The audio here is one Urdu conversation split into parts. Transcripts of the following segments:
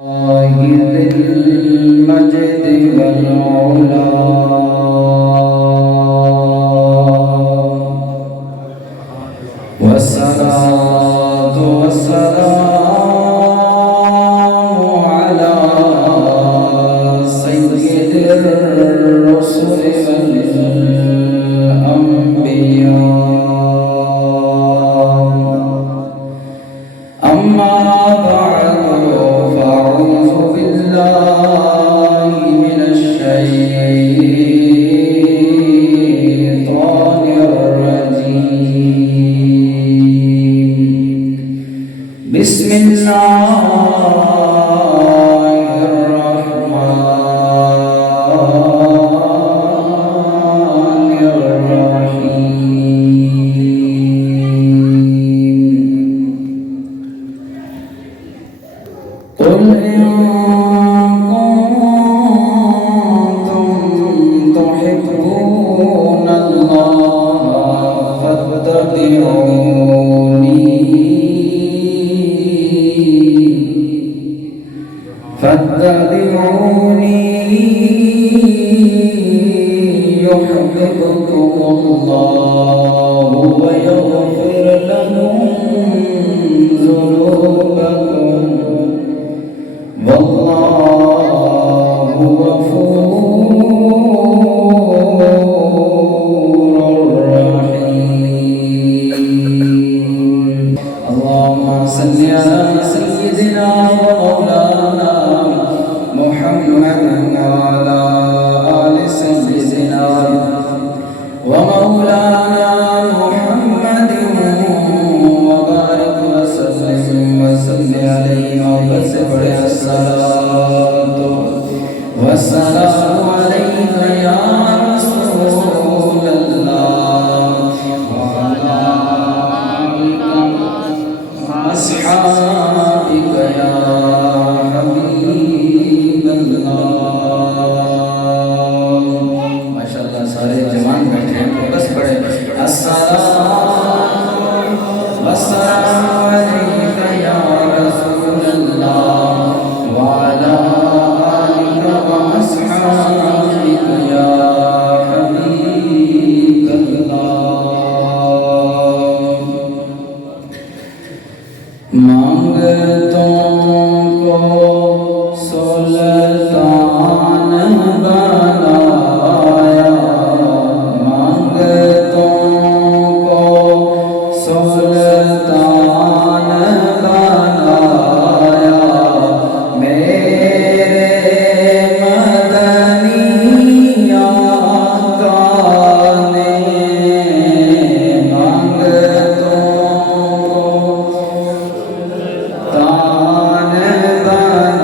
ذي المجد والعلا والصلاة والسلام على سيد الرسل والأنبياء أما بعد فأعوذ بالله من الشيطان الرجيم بسم الله الرحمن الرحيم قل إن كنتم تحبون الله فاتبعوني يحببكم الله ويغفر لكم ذنوبكم والله غفور رحيم اللهم صل على سيدنا ومولانا محمد وعلى آل سيدنا ومولانا محمد وبارك وسلم عليه وبارك الصلاة والسلام عليك يا رسول الله وعلى آلك وأصحابك يا حبيب الله ما شاء الله سارے جوان بیٹھے ہیں بس پڑھے السلام والسلام عليك يا رسول الله وعلى آلك وأصحابك يا حبيب الله مانگتوں کو سلطان بنایا مانگتوں کو سلطان بنایا میرے مدنی آقا نے مانگتوں کو سلطان بنایا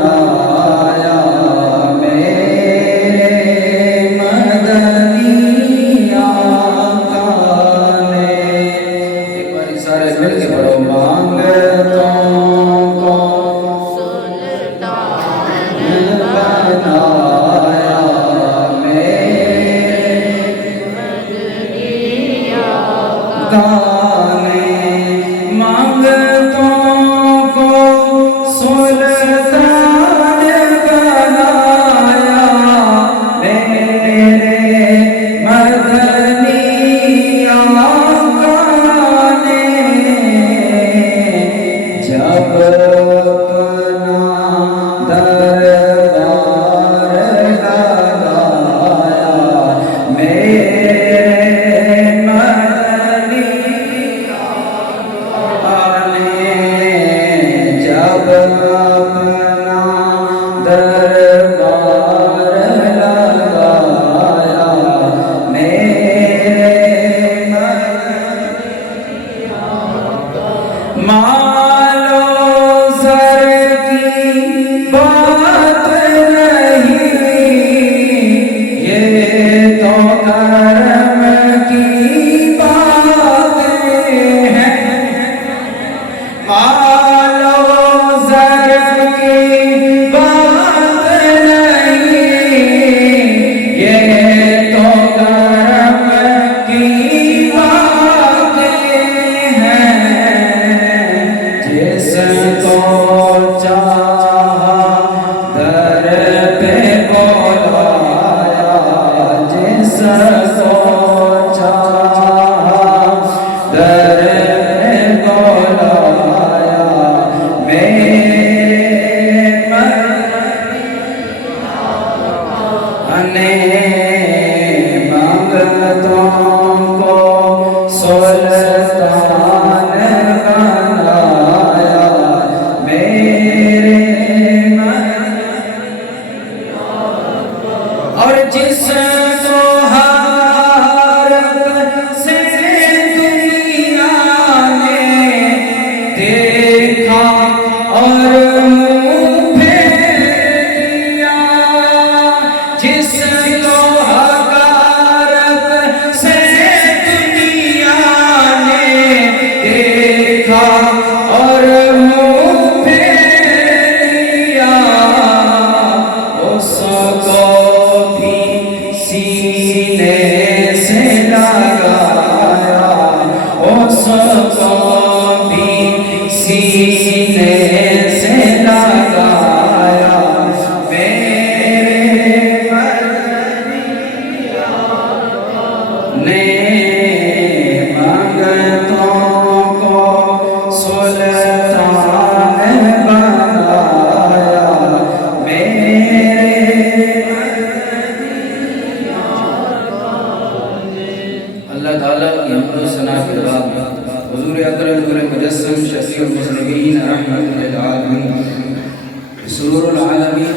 سرور العالمین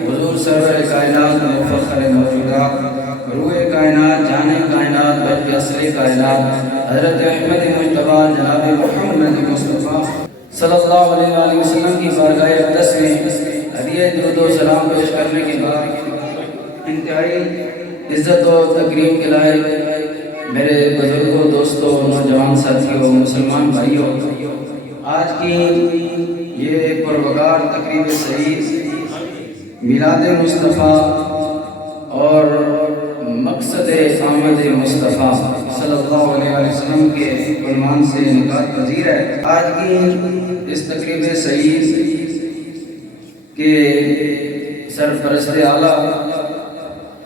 حضور سرور کائنات مفخر موجودات روح کائنات جان کائنات بلکہ اصل کائنات حضرت احمد مجتبی جناب محمد مصطفیٰ صلی اللہ علیہ وآلہ وسلم کی بارگاہ اقدس میں ہدیہ درود و سلام پیش کرنے کے بعد انتہائی عزت و تکریم کے لائق میرے بزرگوں، دوستوں، نوجوان ساتھیوں، مسلمان بھائیوں، آج کی یہ پروگار تقریب سعید میلاد مصطفیٰ اور مقصد آمد مصطفیٰ صلی اللہ علیہ وسلم کے عنوان سے انعقاد پذیر ہے۔ آج کی اس تقریب سعید کے سرپرست اعلیٰ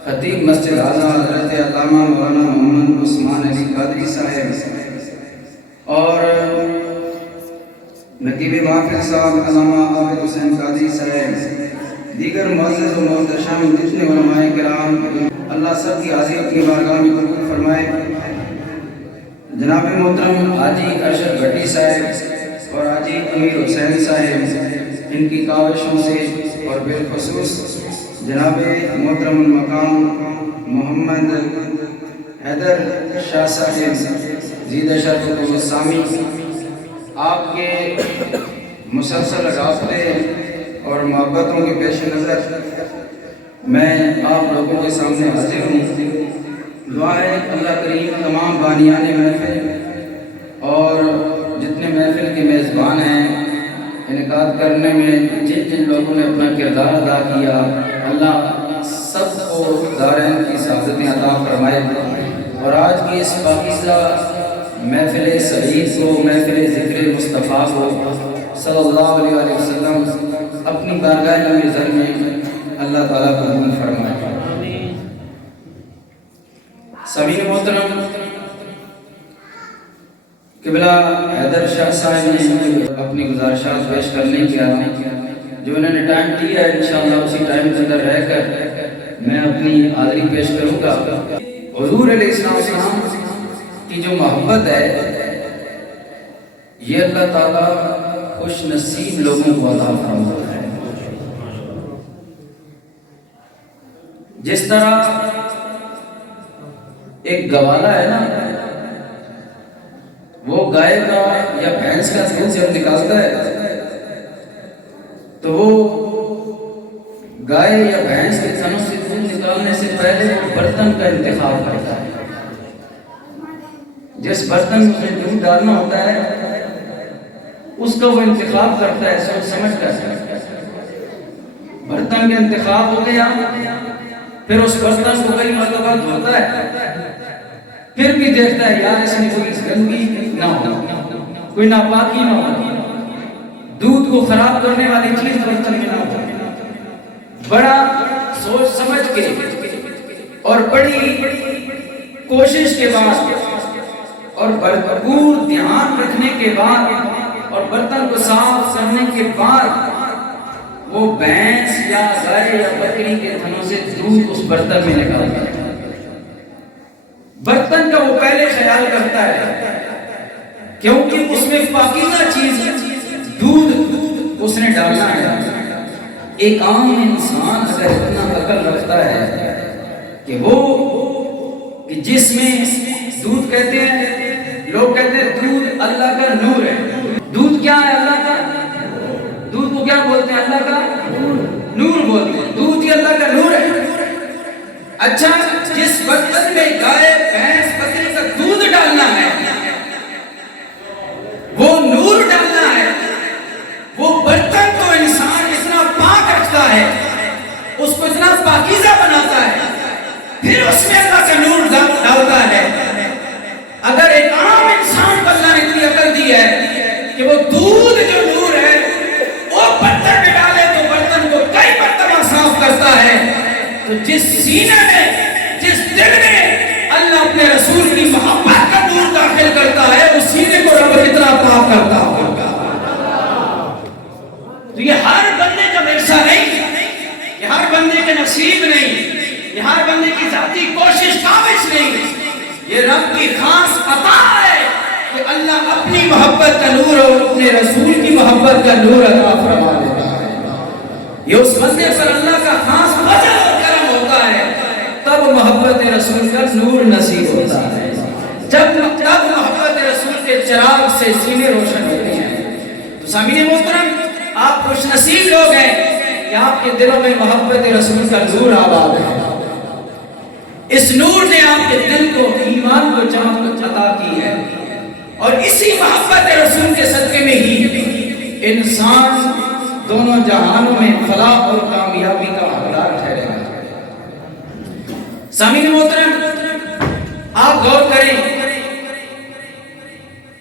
خطیب مسجد اعلیٰ حضرت علامہ مولانا محمد عثمان علی قادری صاحب اور نقیب محفل صاحب علامہ عابد حسین قادری صاحب، دیگر معزز و محتشم جتنے علماء کرام، اللہ سب کی حاضری اپنی بارگاہ میں قبول فرمائے۔ جناب محترم حاجی ارشد بھٹی صاحب اور حاجی امیر حسین صاحب، ان کی کاوشوں سے اور بالخصوص جناب محترم المقام محمد حیدر شاہ صاحب زید شرف السامی، آپ کے مسلسل رابطے اور محبتوں کے پیش نظر میں آپ لوگوں کے سامنے حاضر ہوں۔ دعا ہے اللہ کریم تمام بانیان محفل اور جتنے محفل کے میزبان ہیں، انعقاد کرنے میں جن جن لوگوں نے اپنا کردار ادا کیا، اللہ سب کو دارین کی سعادتیں عطا فرمائے، اور آج کی اس پاکیزہ محفل سعید کو، محفل ذکر مصطفیٰ کو صلی اللہ علیہ وسلم اپنی بارگاہ نظر میں اللہ تعالیٰ قبول فرمائے۔ سامعین محترم، قبلہ حیدر شاہ صاحب نے اپنی گزارشات پیش کرنے کیا، جو انہوں نے ٹائم دیا ہے، انشاءاللہ اسی ٹائم کے اندر رہ کر میں اپنی حاضری پیش کروں گا۔ حضور علیہ السلام کی جو محبت ہے، یہ اللہ تعالیٰ خوش نصیب لوگوں کو عطا فرماتا ہے۔ جس طرح ایک گوالا ہے نا، وہ گائے کا یا بھینس کا دودھ جب نکالتا ہے تو وہ گائے یا بھینس کے تھنوں سے دودھ نکالنے سے پہلے برتن کا انتخاب کرتا ہے۔ جس برتن میں اسے دودھ ڈالنا ہوتا ہے اس کا وہ انتخاب کرتا ہے، سوچ سمجھ کر۔ برتن کا انتخاب ہو گیا، پھر اس برتن کو کئی مرتبہ دھوتا ہے، پھر بھی دیکھتا ہے یار اس میں کوئی گندگی نہ ہو، کوئی ناپاکی نہ ہو، دودھ کو خراب کرنے والی چیز برتن میں نہ ہو۔ بڑا سوچ سمجھ کے اور بڑی کوشش کے بعد اور بھرپور دھیان رکھنے کے بعد اور برتن کو صاف کرنے کے بعد وہ بھینس یا گائے یا بکری کے تھنوں سے دودھ اس برتن میں نکالتا ہے۔ برتن کا وہ پہلے خیال کرتا ہے کیونکہ اس میں پاکیزہ چیز دودھ اس نے ڈالنا ہے۔ ایک عام انسان اگر اتنا عقل رکھتا ہے کہ وہ جس میں دودھ کہتے ہیں، لوگ کہتے ہیں دودھ اللہ کا نور ہے۔ دودھ کیا ہے؟ اللہ کا دودھ کو کیا بولتے ہیں؟ اللہ کا نور بولتے ہیں۔ دودھ ہی اللہ کا نور ہے۔ اچھا، جس برتن میں گائے بھینس بکری کا دودھ ڈالنا ہے، وہ نور ڈالنا ہے، وہ برتن کو انسان اتنا پاک رکھتا ہے، اس کو اتنا پاکیزہ بناتا ہے، پھر اس میں اللہ کا نور ڈالتا ہے۔ اگر ایک عام انسان کو اللہ نے اتنی عقل دی ہے کہ وہ دودھ جو نور ہے وہ برتن میں ڈالے تو برتن کو کئی مرتبہ صاف کرتا ہے، تو جس سینے میں، جس دل میں اللہ اپنے رسول کی محبت کا نور داخل کرتا ہے، اس سینے کو رب اتنا پاک کرتا ہوگا۔ تو یہ ہر بندے کا ورثہ نہیں، یہ ہر بندے کے نصیب نہیں، یہ ہر بندے کی ذاتی کوشش کاوش نہیں، یہ رب کی خاص عطا ہے کہ اللہ اپنی محبت کا نور اور اپنے رسول کی محبت کا نور عطا فرما دیتا ہے۔ یہ اس بندے پر اللہ کا خاص فضل اور کرم ہوتا ہے، تب محبت رسول کا نور نصیب ہوتا ہے، تب محبت رسول کے چراغ سے سینے روشن ہوتے ہیں۔ تو سامعین محترم، آپ خوش نصیب لوگ ہیں کہ آپ کے دلوں میں محبت رسول کا نور آباد ہے۔ اس نور نے آپ کے دل کو ایمان کو چمک عطا کی ہے، اور اسی محبت رسول کے صدقے میں ہی انسان دونوں جہانوں میں فلاح اور کامیابی کا حقدار ٹھہرے گا۔ سامعین محترم، آپ غور کریں،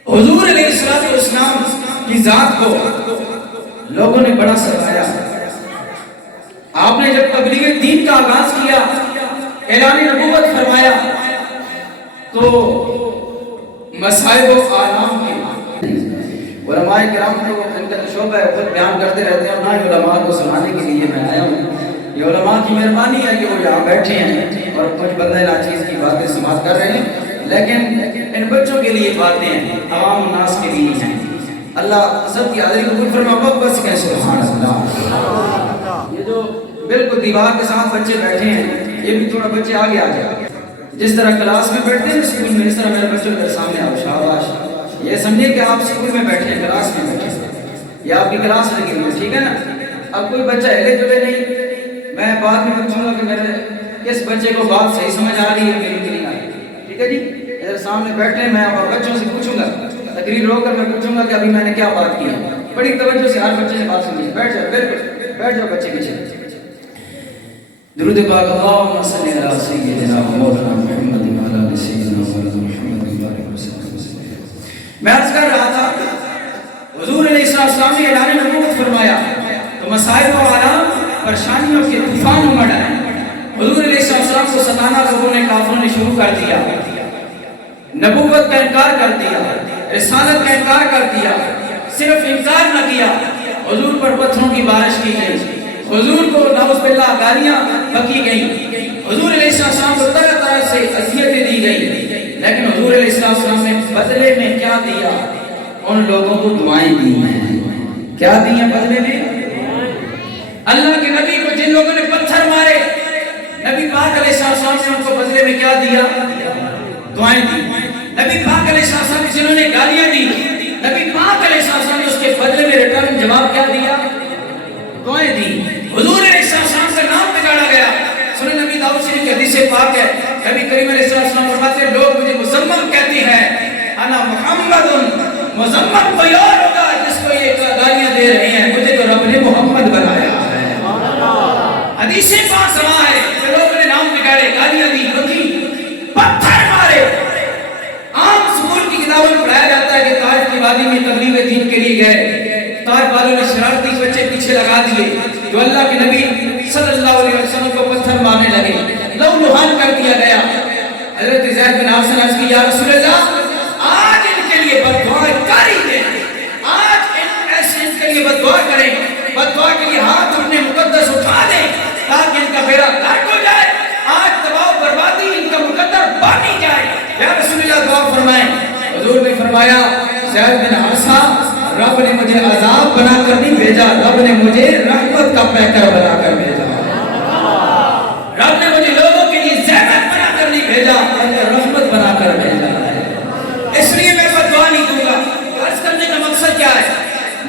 حضور علیہ السلام کی ذات کو لوگوں نے بڑا سراہا۔ آپ نے جب تبلیغ دین کا آغاز کیا، اعلان نبوت فرمایا، تو مصائب و آلام کے علماء کرام کو ان کا شعبہ ہے، خود بیان کرتے رہتے ہیں، اور نہ علماء کو سنانے کے لیے میں آیا ہوں۔ یہ علماء کی مہربانی ہے کہ وہ یہاں بیٹھے ہیں اور کچھ بندہ ناچیز کی باتیں سماعت کر رہے ہیں، لیکن ان بچوں کے لیے باتیں ہیں، عوام الناس کے لیے ہیں۔ اللہ سب کی حاضری قبول فرما، بس کہیں سبحان اللہ۔ یہ جو بالکل دیوار کے ساتھ بچے بیٹھے ہیں، یہ بھی تھوڑا بچے آگے آ جائے، جس طرح کلاس میں بیٹھتے ہیں اسکول میں، اس طرح میرے بچوں کے سامنے آؤ، شاباش۔ یہ سمجھے کہ آپ اسکول میں بیٹھے ہیں، کلاس میں بیٹھے ہیں، یہ آپ کی کلاس لگی ہوئی ہے، ٹھیک ہے نا؟ اب کوئی بچہ ہلے جلے نہیں، میں بعد میں پوچھوں گا کہ میرے کس بچے کو بات صحیح سمجھ آ رہی ہے، میری نہیں آ رہی، ٹھیک ہے جی؟ ادھر سامنے بیٹھے ہیں، میں بچوں سے پوچھوں گا، تقریر رو کر میں پوچھوں گا کہ ابھی میں نے کیا بات کی ہے۔ بڑی توجہ سے ہر بچے نے بات سنی، بیٹھ جاؤ، بالکل بیٹھ جاؤ بچے پیچھے۔ درود پاک اللہم صلی علی سیدنا مولانا محمد وعلی آل سیدنا محمد وبارک وسلم۔ میں عرض کر رہا تھا، حضور علیہ السلام نے اعلان نبوت فرمایا تو مصائب و آلام، پریشانیوں کے طوفان امڑ آئے۔ حضور علیہ السلام کو ستانا لوگوں نے، کافروں نے شروع کر دیا، نبوت کا انکار کر دیا، رسالت کا انکار کر دیا۔ صرف انکار نہ کیا، حضور پر پتھروں کی بارش کی گئی، حضور کو نعوذ باللہ گالیاں بکی گئیں، حضور علیہ السلام کو طرح طرح سے اذیتیں دی گئی، لیکن حضور علیہ السلام نے بدلے میں کیا دیا؟ ان لوگوں کو دعائیں دی ہیں۔ کیا دی ہیں بدلے میں؟ اللہ کے نبی کو جن لوگوں نے پتھر مارے، نبی پاک علیہ السلام نے ان کو بدلے میں کیا دیا؟ دعائیں دی۔ نبی پاک علیہ السلام نے جنہوں نے گالیاں دی، نبی پاک علیہ السلام نے اس کے بدلے میں ریٹرن جواب کیا دیا؟ دعائیں دی۔ حضور علیہ السلام کا نام بگاڑا گیا۔ سنن نبی داؤد شریف کی حدیث پاک ہے، نبی کریم علیہ السلام فرماتے ہیں، لوگ مجھے مزمم کہتے ہیں، انا محمد، مزمم کوئی اور ہوگا جس کو یہ گالیاں دے رہے ہیں، مجھے تو رب نے محمد بنایا ہے۔ حدیث پاک سنا ہے کہ لوگوں نے نام بگاڑے، گالیاں دی، بکی، پتھر مارے۔ عام سکول کی کتابوں میں پڑھایا جاتا ہے کہ طائف کی وادی میں تبلیغ دین کے لیے گئے، طائف والوں نے شرارتی بچے پیچھے لگا دیے، جو اللہ کے نبی صلی اللہ علیہ وسلم کو پتھر مارنے لگے، لو لہان کر دیا گیا۔ حضرت زید بن عاصم نے عرض کی، یا رسول اللہ، آج ان کے لیے بددعا کر ہی دیں، آج ان کے لیے بددعا کریں، بددعا کے لیے ہاتھ اپنے مقدس اٹھا دیں تاکہ ان کا بیڑا غرق ہو جائے، آج تباہ و بربادی ان کا مقدر بانی جائے، یا رسول اللہ دعا فرمائیں۔ حضور نے فرمایا، زید بن عاصم، رب نے مجھے عذاب بنا کر نہیں بھیجا، رب نے مجھے رحمت کا پیکر بنا کر بھیجا۔ رب نے مجھے لوگوں کے لیے زحمت بنا کر نہیں بھیجا، بلکہ رحمت بنا کر بھیجا ہے۔ اس لیے میں بددعا نہیں دوں گا۔ عرض کرنے کا مقصد کیا ہے؟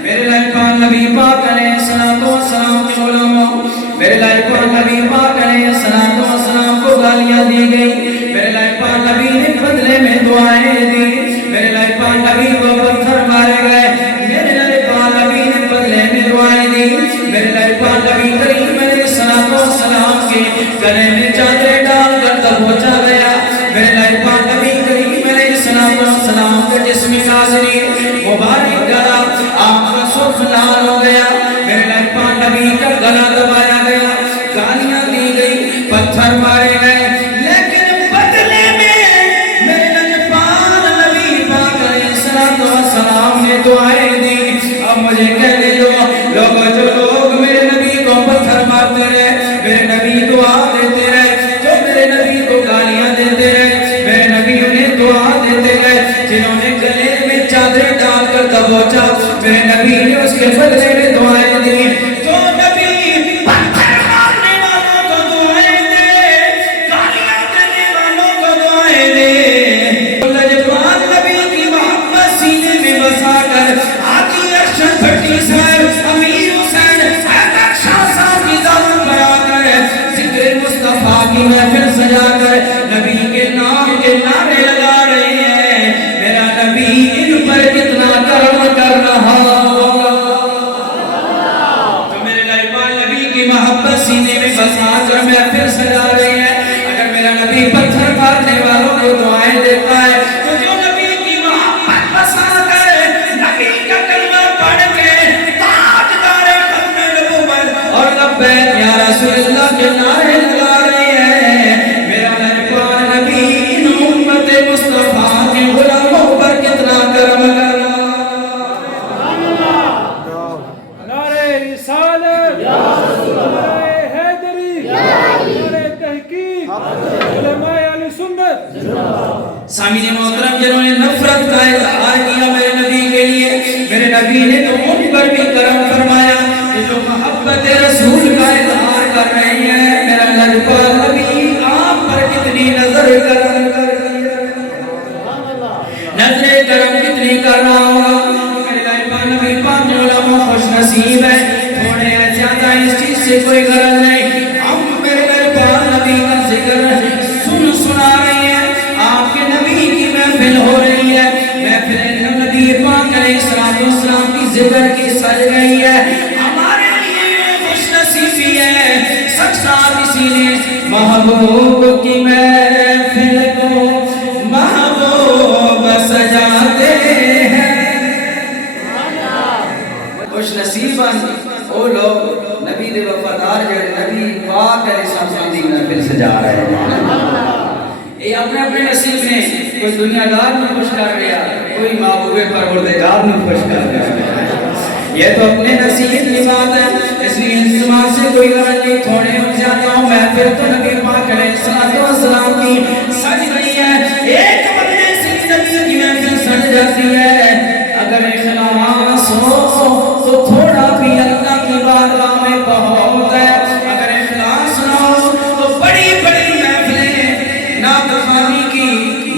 میرے لائق نبی پاک علیہ السلام کے علماء، میرے لائق نبی پاک علیہ السلام کو گالیاں دی گئی، میرے لائق نبی نے بدلے میں دعائیں دی، میرے لائق نبی کو پتھر مارے گئے، میرے لائق نبی نے بدلے میں دعائیں دی، میرے لائق نبی کریم علیہ السلام کے گلے میں چادر ڈال کر دبوچا گیا، میرے لائق نبی کریم علیہ السلام کا جسم ناظرین مبارک گلا آپ کا سرخ لال ہو گیا، میرے لائق نبی کا گلا دبایا گیا، گالیاں دی گئی، پتھر مارے گئے، لیکن بدلے میں میرے لائق نبی پاک علیہ السلام نے دعائیں دی۔ اب مجھے کہنے دو، جو لوگ میرے نبی کو پتھر مارتے رہے، میرے نبی دعا دیتے رہے، جو میرے نبی کو گالیاں محبت سینے میں بسا کر محفل سجا رہی ہے. اگر میرا نبی پتھر مارنے والوں کو دعائیں دیتا ہے تو جو نبی کی محبت بسا کر نبی کا کلمہ پڑھ کے تاجدار ختم نبوت اور لبیک یا رسول اللہ کے نعرے لگا رہی ہے، میرا نبی نبی ان امت مصطفیٰ کے غلاموں پر کتنا کرم کر رہا. سامعین محترم جنہوں نے نفرت کا اظہار کیا میرے نبی کے لیے، میرے نبی نے تو ان پر بھی کرم فرمایا کہ جو محبت رسول کا اظہار کر رہے ہیں. میرا لجپال نبی آپ پر کتنی نظر کرم نظر کرم کتنی کر رہا ہوگا. میرے لجپال نبی پاک علماء خوش نصیب ہے، تھوڑے زیادہ اس چیز سے کوئی غرض نہیں. ہم میرے لجپال نبی کا ذکر سنا رہے ہیں، آپ کے نبی کی محفل ہو رہی ہے، محفل نبی پاک علیہ السلام کی ذکر کی سج گئی ہے. ہمارے لیے خوش نصیبی ہے، سچ ساتھ اسی نے محبوب کی محفل کو محبوب سجاتے ہیں. خوش نصیباً وہ لوگ نبی دے وفادار جو نبی پاک علیہ السلام کی محفل سجا رہے ہیں. یہ اپنے اپنے نصیب میں کوئی دنیا دار میں خوش کر گیا، کوئی محبوب پروردگار میں خوش کر گیا. یہ تو اپنے نصیب کی بات ہے، اس لیے انتظام سے کوئی غرض نہیں. تھوڑے ہو جاتا ہوں محفل تو نبی پاک علیہ السلام کی سج گئی ہے. ایک بندے سے نبی کی محفل سج جاتی ہے. اگر اخلاص ہو تو تھوڑا بھی اللہ کی بارگاہ میں بہت ہے. اگر اخلاص نہ ہو تو بڑی بڑی محفلیں نعت خوانی کی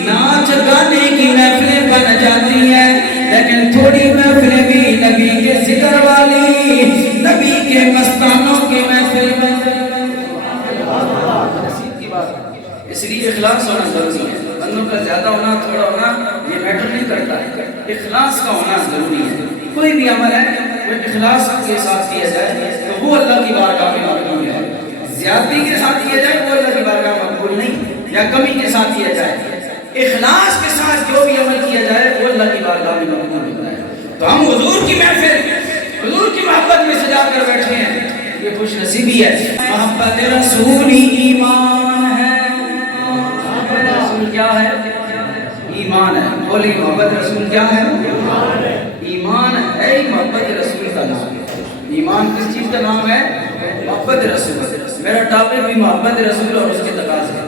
ناچ گانے کی محفلیں بن جاتی ہیں، لیکن تھوڑی محفلیں بھی نبی کے ذکر والی نبی کے مستانوں کی محفل بن نصیب کی بات. اس لیے اخلاص ہونا ضروری ہے. بندوں کا زیادہ ہونا تھوڑا ہونا یہ میٹر نہیں کرتا ہے، اخلاص کا ہونا ضروری ہے. کوئی بھی عمل ہے وہ اخلاص کے ساتھ کیا جائے تو وہ اللہ کی بارگاہ میں مقبول ہے. زیادتی کے ساتھ کیا جائے وہ اللہ کی بارگاہ میں مقبول نہیں، یا کمی کے ساتھ کیا جائے. اخلاص کے ساتھ جو بھی عمل کیا جائے وہ اللہ کی بارگاہ میں مقبول ہوتا ہے. تو ہم حضور کی محفل حضور کی محبت میں سجا کر بیٹھے ہیں، یہ خوش نصیبی ہے. محبت رسول ایمان ہے. محبت رسول کیا ہے؟ ایمان ہے. بولی محبت رسول کیا ہے؟ ایمان ہے. محبت رسول کا نام ہے. ایمان کس چیز کا نام ہے؟ محبت رسول. میرا ٹاپک بھی محبت رسول اور اس کے تقاضے.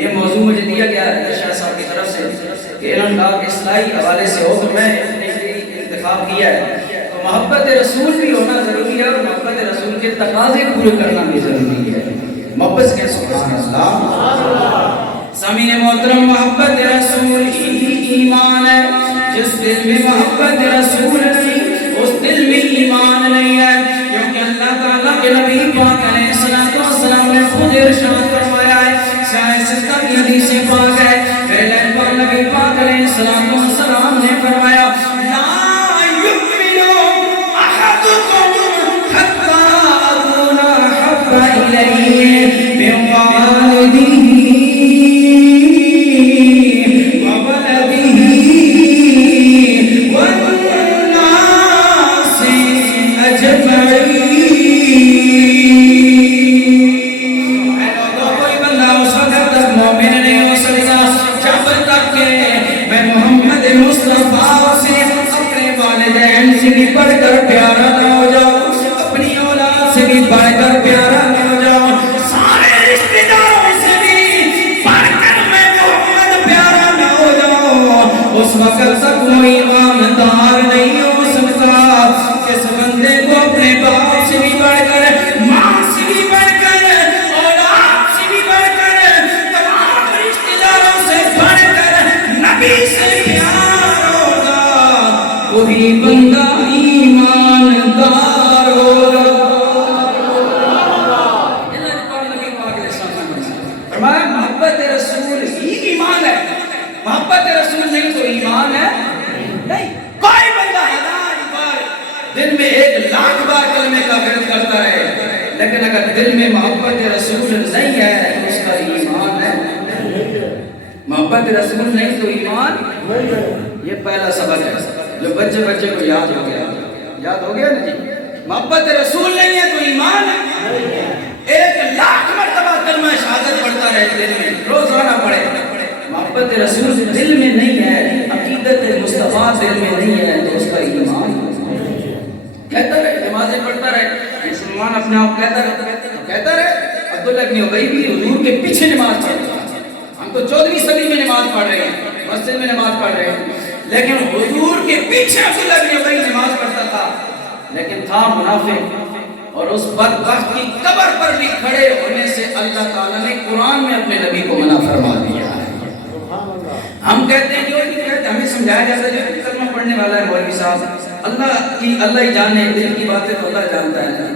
یہ موضوع مجھے دیا گیا ہے شاہ صاحب کی طرف سے کہ انہوں نے اصلاحی حوالے سے ہو تو میں انتخاب کیا ہے. تو محبت رسول بھی ہونا ضروری ہے اور محبت رسول کے تقاضے پورے کرنا بھی ضروری ہے. محبت کے سبحان اللہ. سامعین محترم محبت رسول ہی ایمان ہے. جس دل میں محبت رسول نہیں اس دل میں ایمان نہیں ہے. کیونکہ اللہ تعالیٰ کے نبی پاک علیہ السلام نے خود ارشاد فرمایا ہے، شاید سستہ کی حدیث پاک ہے، میرے لہبان نبی پاک علیہ السلام نے فرمایا لا یؤمن احدکم حتی اکون احب الیہ من والدہ بڑھ کر پیارا نہ ہو جاؤ، اپنی اولاد سے بھی بڑھ کر پیارا نہ ہو جاؤ، سارے رشتہ داروں سے بھی بڑھ کر میں محمد پیارا نہ ہو جاؤ. اس وقت تک وہ ایماندار نہیں ہو سکتا. اس بندے کو اپنے باپ سے بھی بڑھ کر، ماں سے بھی بڑھ کر، اولاد سے بھی بڑھ کر، تمام رشتہ داروں سے بڑھ کر نبی سے پیار ہوگا، وہی بندہ ایماندار ہوگا. فرمایا محبت رسول ہی ایمان ہے. محبت رسول نہیں تو ایمان ہے نہیں. کوئی بندہ 1000 بار دن میں 1,00,000 بار کلمے کا ورد کرتا ہے لیکن اگر دل میں محبت رسول نہیں ہے تو اس کا ایمان ہے محبت رسول نہیں تو ایمان یہ پہلا سبق ہے جو بچے کو یاد ہو گیا نا جی محبت رسول نہیں ہے تو ایمان ہے 1,00,000 مرتبہ کلمہ شہادت پڑھتا رہے دل میں روزانہ پڑھے محبت رسول دل میں نہیں ہے عقیدت مصطفیٰ دل میں نہیں ہے تو اس کا ایمان کہتا رہے نمازیں پڑھتا رہے مسلمان اپنے آپ کہتا رہے عبداللہ ابن ابی بھی حضور کے پیچھے نماز پڑھتا ہم تو 14ویں صدی میں نماز پڑھ رہے ہیں مسجد میں نماز پڑھ رہے ہیں لیکن حضور کے پیچھے عبداللہ ابن ابی نماز پڑھتا تھا لیکن تھا منافق اور اس بدبخت کی قبر پر بھی کھڑے ہونے سے اللہ تعالیٰ نے قرآن میں اپنے نبی کو منع فرما دیا ہے ہم کہتے ہیں جو ہمیں سمجھایا جاتا ہے جو کلمہ پڑھنے والا ہے مولوی صاحب اللہ ہی جانے دل کی باتیں تو اللہ جانتا ہے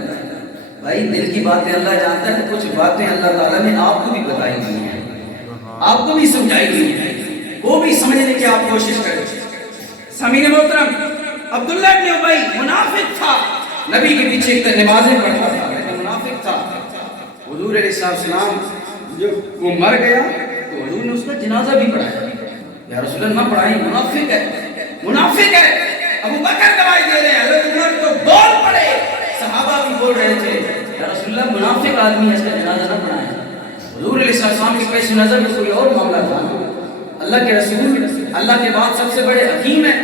بھائی دل کی باتیں اللہ جانتا ہے کچھ باتیں اللہ تعالیٰ نے آپ کو بھی بتائی دی ہیں آپ کو بھی سمجھائی دی ہیں وہ بھی سمجھنے کی آپ کوشش کریں سامعین محترم عبداللہ ابن ابی منافق تھا نبی کے پیچھے نمازیں پڑھتا تھا لیکن منافق تھا حضور علیہ السلام جب وہ مر گیا تو حضور نے اس کا جنازہ بھی پڑھایا یا رسول اللہ نہ پڑھائیں منافق ہے ابو بکر گواہی دے رہے ہیں حضرت عمر تو بول پڑے صحابہ بھی بول رہے تھے یا رسول اللہ منافق آدمی ہے اس کا جنازہ نہ پڑھائیں حضور علیہ السلام کی پیش نظر میں کوئی اور معاملہ تھا اللہ کے رسول اللہ کے بعد سب سے بڑے حکیم ہیں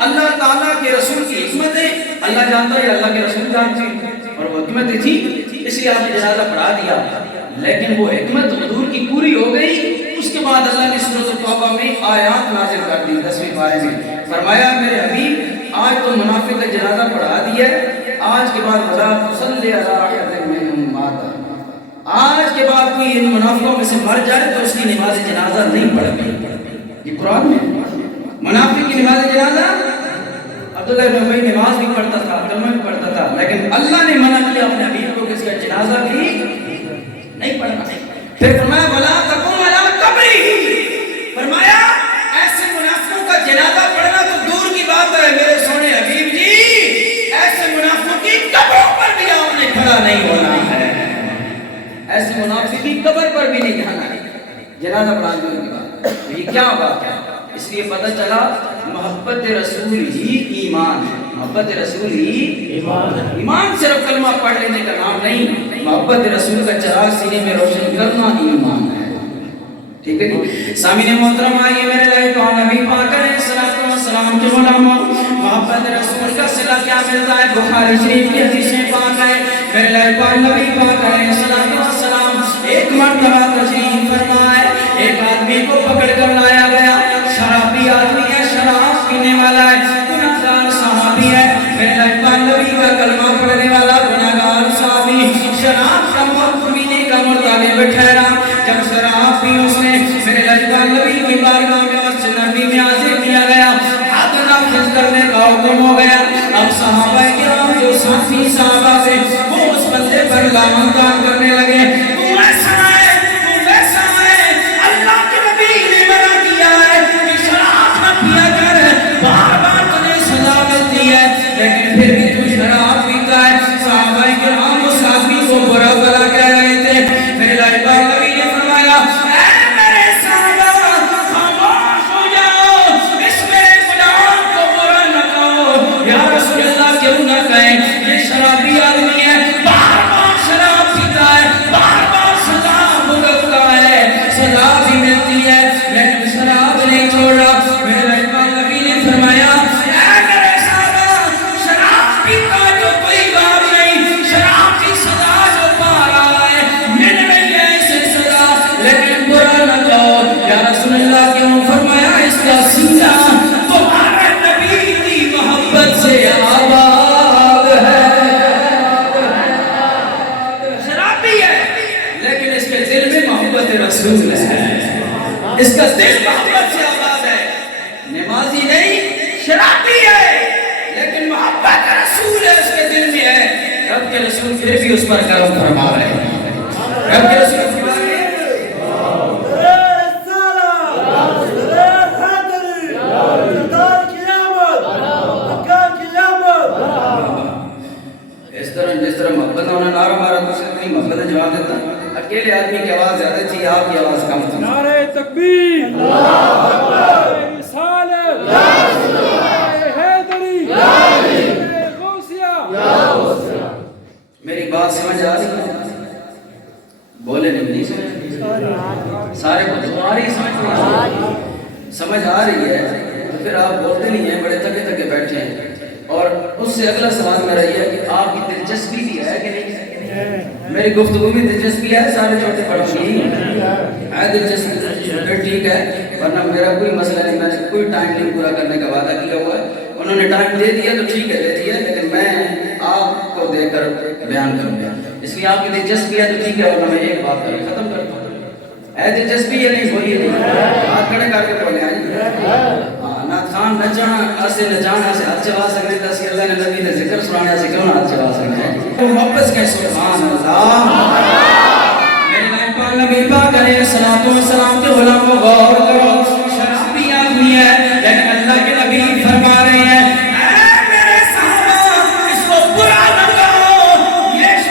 اللہ تعالیٰ کے رسول کی حکمت ہے اللہ جانتا ہے اللہ کے رسول جانتے اور وہ حکمت تھی اس لیے آپ نے جنازہ پڑھا دیا لیکن وہ حکمت حضور کی پوری ہو گئی اس کے بعد اللہ نے سورۃ التوبہ میں آیات نازل کر دی 10ویں پارے میں فرمایا میرے حبیب آج تو منافق کا جنازہ پڑھا دیا آج کے بعد ولا تصلی علی احد منهم مات آج کے بعد کوئی ان منافقوں میں سے مر جائے تو اس کی نماز جنازہ نہیں پڑھنی یہ قرآن میں منافق کی نماز جنازہ عبداللہ ابن ابی نماز بھی پڑھتا تھا کلمہ بھی پڑھتا تھا لیکن اللہ نے منع کیا اپنے حبیب کو کہ اس کا جنازہ بھی نہیں پڑھنا پھر فرمایا ولا تقم علی قبری فرمایا ایسے منافقوں کا جنازہ پڑھنا تو دور کی بات ہے میرے سونے حبیب جی ایسے منافقوں کی قبروں پر بھی آپ نے کھڑا نہیں ہونا ہے ایسے منافق کی قبر پر بھی نہیں جانا ہے جنازہ پڑھانے کی بات یہ کیا بات ہے اس لیے پتہ چلا محبت رسول ہی ایمان ہے محبت رسول ہی ایمان صرف کلمہ پڑھ لینے کا نام نہیں محبت رسول کا چراغ سینے میں روشن کرنا ایمان ہے ٹھیک ہے جی سامعین محترم آئیے میرے لائے تو نبی پاک علیہ الصلوۃ والسلام کے علماء محبت رسول کا صلہ کیا ملتا ہے بخاری شریف کی حدیثیں پاک ہے میرے لائے پاک نبی پاک علیہ الصلوۃ والسلام ایک مرتبہ تشریف فرمائے ایک آدمی کو پکڑ کر لایا گیا شرابی آدمی ہے شراب پینے والا ہے گناہگار صحابی ہے میرے لائق نبی کا کلمہ پڑھنے والا گناہگار صحابی شراب کا مرد پینے کا مرتبہ ٹھہرا جب شراب پی اس نے میرے لائق نبی کی بارگاہ میں مسجد نبی میں حاضر کیا گیا حد نافذ کرنے کا حکم ہو گیا اب صحابہ کرام جو ساتھی صحابہ سے وہ اس بندے پر لعنت کرنے لگے تو ایسا ہے لیکن پھر بھی تو شراب پیتا ہے صحابہ کرام اس آدمی کو برا بھلا کہہ رہے تھے میرے لائق نبی نے فرمایا اے میرے صحابہ خاموش ہو جاؤ اس میرے غلام کو برا نہ کہو یا رسول اللہ کیوں نہ کہیں یہ شرابی آدمی ہے بار بار شراب پیتا ہے بار بار سزا بھگتتا ہے سزا بھی ملتی ہے لیکن شراب نہیں چھوڑ رہا میرے لائق نبی نے فرمایا رسول ہے اس کا دل محبت سے آباد ہے نمازی نہیں شرابی ہے لیکن محبت رسول ہے اس کے دل میں ہے رب کے رسول پھر بھی اس پر کرم فرما رہے ہیں رب کے رسول فرما رہے ہیں اس طرح جس طرح محبت ہونا نعرہ مارا تو اسے اتنی محبت نے جواب دیتا اکیلے آدمی کی آواز زیادہ تھی آپ کی آواز کم تھی نعرہ تکبیر رسالت حیدری غوثیہ میری بات سمجھ آ رہی ہے بولے نہیں سمجھ سارے کو تمہاری سمجھ آ رہی ہے تو پھر آپ بولتے نہیں ہیں بڑے تھکے تھکے بیٹھے ہیں اور اس سے اگلا سوال میرا یہ ہے کہ آپ کی دلچسپی بھی ہے کہ نہیں میری گفتگو میں دلچسپی ہے سارے چھوٹے بڑوں کی ہے دلچسپی پھر ٹھیک ہے ورنہ میرا کوئی مسئلہ نہیں میں نے کوئی ٹائم نہیں پورا کرنے کا وعدہ کیا ہوا ہے انہوں نے ٹائم دے دیا تو ٹھیک ہے دے دیا لیکن میں آپ کو دے کر بیان کروں گا اس لیے آپ کی دلچسپی ہے تو ٹھیک ہے ورنہ میں ایک بات کر ختم کرتا ہوں ہے دلچسپی ہے نہیں بولیے نہیں ہاتھ کھڑے کر کے بولے آئیے نعت خان نچانا اسے نچانا سے ہاتھ چلا سکتے تھا اسی اللہ نے نبی نے ذکر سنانے سے کیوں نہ ہاتھ چلا سکتے ہیں وہ واپس کہیں سبحان اللہ میرے پاک نبی پاک علیہ الصلوۃ والسلام کے غلاموں غور کرو شراب بھی آدمی ہے لیکن اللہ کے نبی فرما رہے ہیں اے میرے صحابہ اس کو برا نہ کہو یہ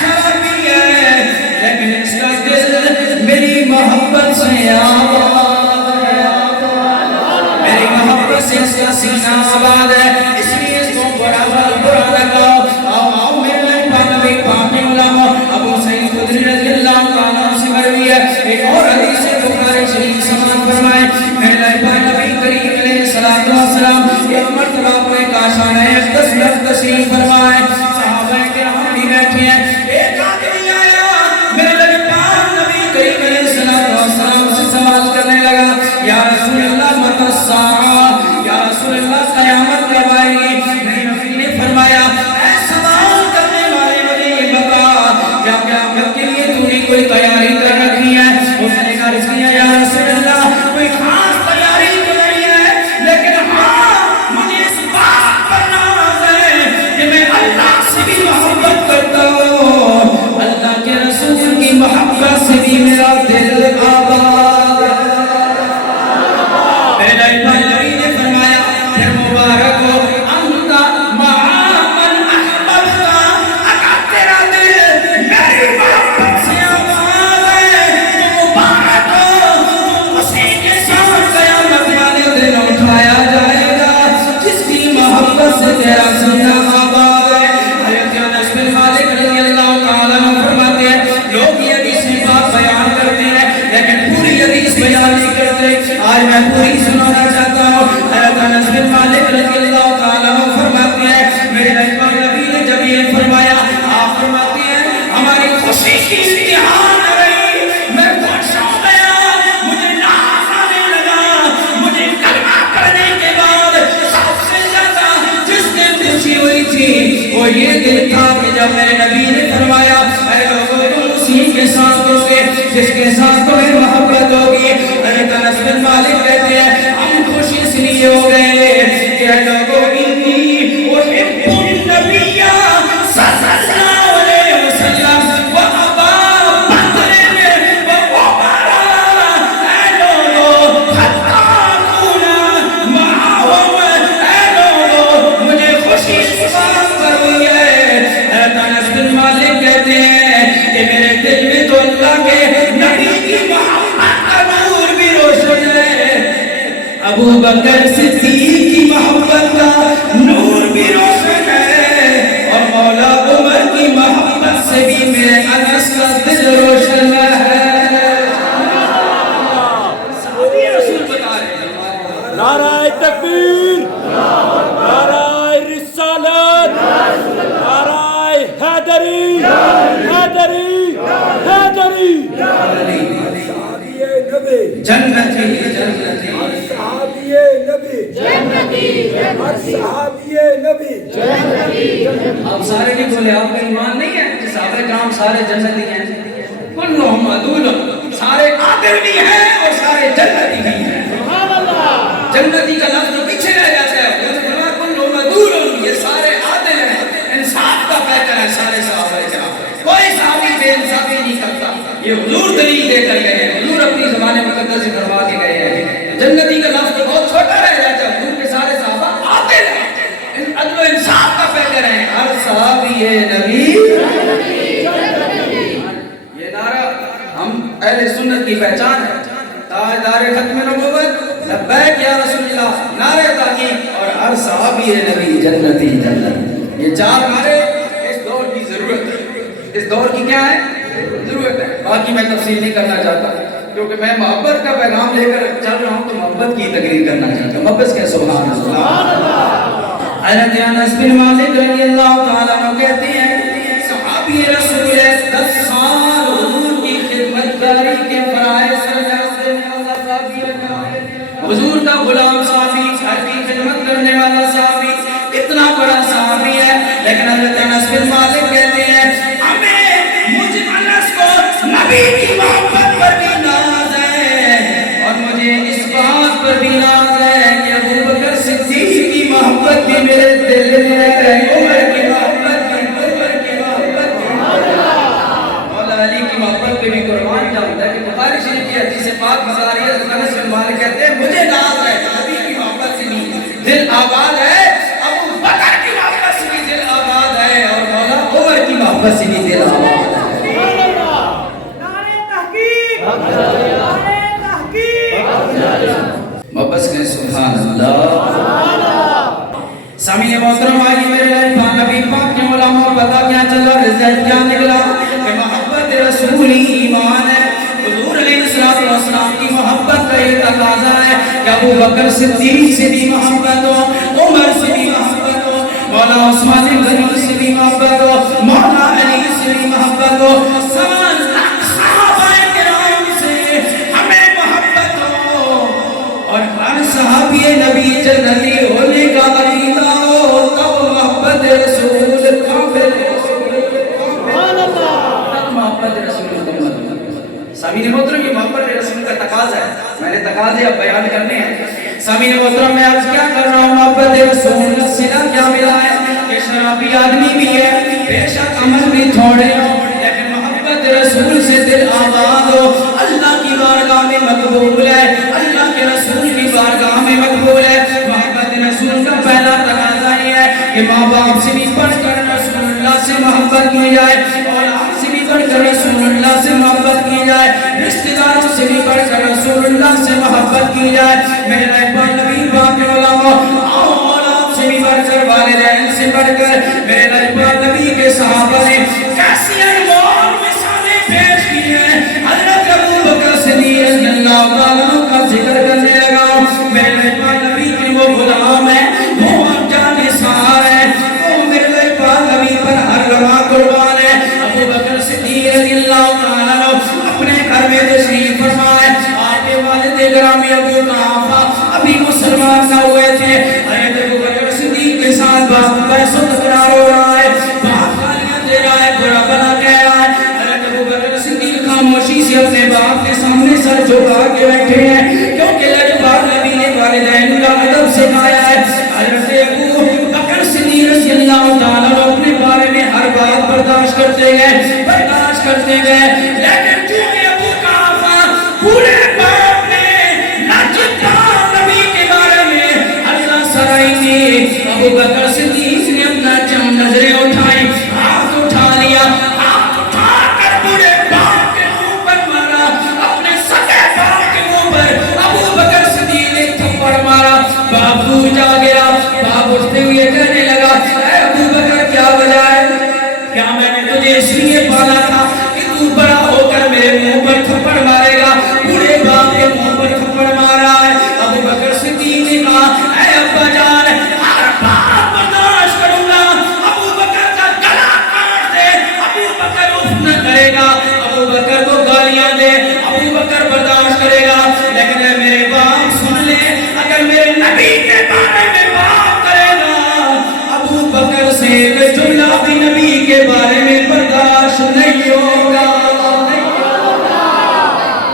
شراب بھی ہے لیکن اس کا دل میری محبت سے آباد ہے میری محبت سے اس کا سینہ آباد ہے اس لیے اس کو برا نہ کہو آؤ میرے پاک نبی پاک کے غلاموں ابو سعید خدری رضی اللہ تعالیٰ عنہ سے مروی ہے ایک اور حدیث ہے بخاری شریف سماعت فرمائے میرے پاک نبی کریم علیہ الصلوۃ والسلام ایک مرتبہ اپنے کاشانہ اقدس میں تشریف فرمائے صحابہ کرام بھی بیٹھے ہیں ایک آدمی آیا میرے پاک نبی کریم علیہ الصلوۃ والسلام سے سوال کرنے لگا یا رسول اللہ متی الساعہ یا رسول اللہ قیامت کب آئے گی میرے نبی نے فرمایا اے سوال کرنے والے مجھے یہ بتا کیا قیامت کے لیے تو نے کوئی تیاری کر رکھی ہے اس نے کہا اس لیے یا رسول اللہ کوئی خاص تیاری تو نہیں ہے لیکن ہاں مجھے اس بات پر ناز ہے کہ میں اللہ سے بھی محبت کرتا ہوں اللہ کے رسول کی محبت سے بھی میرا دل آباد ہے میرے نبی نے فرمایا پھر مبارک ہو انت مع من احببت اگر تیرا دل میری محبت سے آباد ہے تو مبارک ہو اسی کے ساتھ قیامت والے دن اٹھایا جائے گا جس کی محبت سے تیرا سینہ آباد ہے حضرت انس بن مالک رضی اللہ تعالیٰ عنہ فرماتے ہیں لوگ یہ حدیث بات بیان کرتے ہیں لیکن پوری حدیث بیان نہیں کرتے آج میں پوری سنانا چاہتا ہوں حضرت انس بن مالک رضی اللہ تعالیٰ عنہ فرماتے ہیں میرے پاک نبی نے جب یہ فرمایا آپ فرماتے ہیں ہماری خوشی کی انتہا نہ رہی میں خوش ہو گیا مجھے ناز آنے لگا مجھے کلمہ پڑھنے کے بعد سب سے زیادہ جس دن خوشی ہوئی تھی وہ یہ دن تھا کہ جب میرے نبی نے فرمایا اے لوگوں تم اسی کے ساتھ ہوگے جس کے ساتھ تمہیں محبت ہوگی حضرت انس بن مالک کہتے ہیں ہم خوشی اس لیے ہو گئے کہ اے لوگوں انی احب النبی صلی اللہ علیہ وسلم و ابا بکر و عمر اے لوگوں حتی اکون معهم اے لوگوں مجھے خوشی اس بات پر ہوئی ہے حضرت انس بن مالک کہتے ہیں کہ میرے دل میں تو اللہ کے نبی کی محبت کا نور بھی روشن ہے ابو بکر صدیق کی محبت کا نور بھی روشن ہے اور مولا عمر کی محبت سے بھی میرے انس کا دل روشن ہے صحابی رسول بتا رہے ہیں نعرہ تکبیر نعرہ رسالت نعرہ حیدری حیدری حیدری صحابی نبی جنتی صحابی نبی جنتی صحابی نبی جنتی آپ سارے نہیں بولے آپ کا ایمان نہیں ہے کہ صحابہ کرام سارے جنتی ہیں کلہم عدول سارے عادل بھی ہیں اور سارے جنتی بھی ہیں سبحان اللہ جنتی کا لفظ پیچھے رہ جاتا ہے کلہم عدول یہ سارے عادل ہیں انصاف کا پیکر ہے سارے صحابہ کرام کوئی صحابی بے انصافی نہیں کرتا یہ حضور دلیل دے کر گئے ہیں حضور اپنی زبان مقدس سے فرما کے گئے ہیں جنتی کا لفظ بہت چھوٹا رہ جاتا ہے حضور کے سارے صحابہ عادل ہیں عدل و انصاف کا پیکر ہیں ہر صحابی نبی پہچان ہے. تاجدار ختم نبوت لبیک یا رسول اللہ نعرے تحقیق اور ہر صحابی نبی جنتی جنت. یہ چار نعرے اس دور کی ضرورت ہے. اس دور کی کیا ہے ضرورت ہے. باقی میں تفصیل نہیں کرنا چاہتا کیونکہ میں محبت کا پیغام لے کر چل رہا ہوں تو محبت کی تقریر کرنا چاہتا ہوں. محبت کے سبحان اللہ. حضرت انس بن مالک رضی اللہ تعالیٰ عنہ کہتے ہیں صحابی رسول 10 سال حضور کی خدمت کاری کے فرائض سرجاز دینے والا صحابی ہے. حضور کا غلام صحابی گھر کی خدمت کرنے والا صحابی اتنا بڑا صحابی ہے. لیکن حضرت انس بن مالک کہتے ہیں ہمیں مجھ انس کو نبی کی محبت پر بھی ناز ہے اور مجھے اس بات پر بھی ناز ہے کہ ابو بکر صدیق کی محبت بھی میرے دل میں ہے. عمر کی محبت بھی عمر کی محبت بھی مولا علی کی محبت پہ بھی قربان جاتا ہے. کہ بخاری شریف کی حدیث پاک بتا رہی ہے انس بن مالک کہتے ہیں مجھے ناز ہے نبی کی محبت سے بھی دل آباد ہے, ابو بکر کی محبت سے بھی دل آباد ہے اور مولا عمر کی محبت سے بھی دل آباد ہے. محبت کے سبحان اللہ. سامعین محترم آئیے میرے اللہ نبی پاک کے علماء پتہ کیا چلا رزلٹ کیا نکلا کہ محبت رسولی ایمان ہے. حضور علیہ السلام کی محبت کا یہ تقاضا ہے کہ ابو بکر صدیق سے بھی محبت ہو, عمر سے بھی محبت ہو, مولا عثمان غنی سے بھی محبت ہو, مولا علی سے بھی محبت ہو, صحابہ کرام سے ہمیں محبت ہو اور ہر صحابی نبی جنتی ہونے کا عقیدہ ہو تب محبت رسول قابل محبت رسول سامعین محترم یہ محبت رسول کا تقاضا ہے. میں نے تقاضے اب بیان کرنے ہیں. سامعین محترم میں آج کیا کر رہا ہوں محبت رسول کا صلہ کیا ملا ہے کہ شرابی آدمی بھی ہے بے شک عمل بھی تھوڑے ہو لیکن محبت رسول سے دل آباد ہو. اللہ کی بارگاہ میں مقبول ہے, اللہ کے رسول کی بارگاہ میں مقبول ہے. محبت رسول کا پہلا تقاضا یہ ہے کہ ماں باپ سے بھی بڑھ کر رسول اللہ سے محبت کی جائے اور آپ سے بھی بڑھ کر رسول اللہ سے محبت کی جائے, رشتہ داروں سے بھی بڑھ کر رسول اللہ سے محبت کی جائے. میرے نبی نبی پاک علماء اور آپ سے بھی بڑھ کر والدین سے بڑھ کر میرے نبی کے صحابہ نے کیسی انمول مثالیں پیش کی ہیں. حضرت ابو بکر صدیق رضی اللہ تعالیٰ کا ذکر کرنے لگا. میرے نبی کے وہ غلام ہیں, وہ جانثار ہیں, وہ میرے نبی پر ہر لمحہ قربان ہے. ابو بکر صدیق رضی اللہ تعالیٰ اپنے گھر میں تشریف فرمائے. آپ کے والد گرامی ابو قحافہ ابھی مسلمان نہ ہوئے تھے. حضرت ابو بکر صدیق کے ساتھ باپ کا تکرار ہو رہا ہے, باپ گالیاں دے رہا ہے, برا بھلا کہہ رہا ہے. حضرت ابو بکر صدیق خاموشی سے اپنے باپ کے سامنے سر جھکا کے بیٹھے ہیں کیونکہ لجپال نبی نے والدین کا ادب سکھایا ہے. حضرت ابو بکر صدیق رضی اللہ تعالیٰ اپنے بارے میں ہر بات برداشت کرتے گئے لیکن چونکہ ابو قحافہ پورے باپ نے لجپال نبی کے بارے میں اللہ سرائی نے ابو بکر صدیق نے اپنا چم نظریں اٹھائی, ہاتھ اٹھا لیا, ہاتھ اٹھا کر پورے باپ کے منہ پر مارا, اپنے سگے باپ کے منہ پر ابو بکر صدیق نے تھپڑ مارا. باپ دور جا گیا. باپ اٹھتے ہوئے کہنے لگا اے ابو بکر کیا وجہ ہے, کیا میں نے تجھے اس لیے پالا تھا کہ تو بڑا ہو کر میرے منہ پر تھپڑ مارے گا. پورے باپ کے منہ پر تھپڑ مارا ہے. ابو بکر صدیق نے کہا اے ابا جان ہر بات برداشت کروں گا, ابو بکر کا گلا کاٹ دے, ابو بکر اف نہ کرے گا, ابو بکر کو گالیاں دے, ابو بکر برداشت کرے گا. لیکن اے میرے باپ سن لے, اگر میرے نبی کے بارے میں بات کرے گا ابو بکر سے ایک جملہ بھی نبی کے بارے میں برداشت نہیں ہوگا.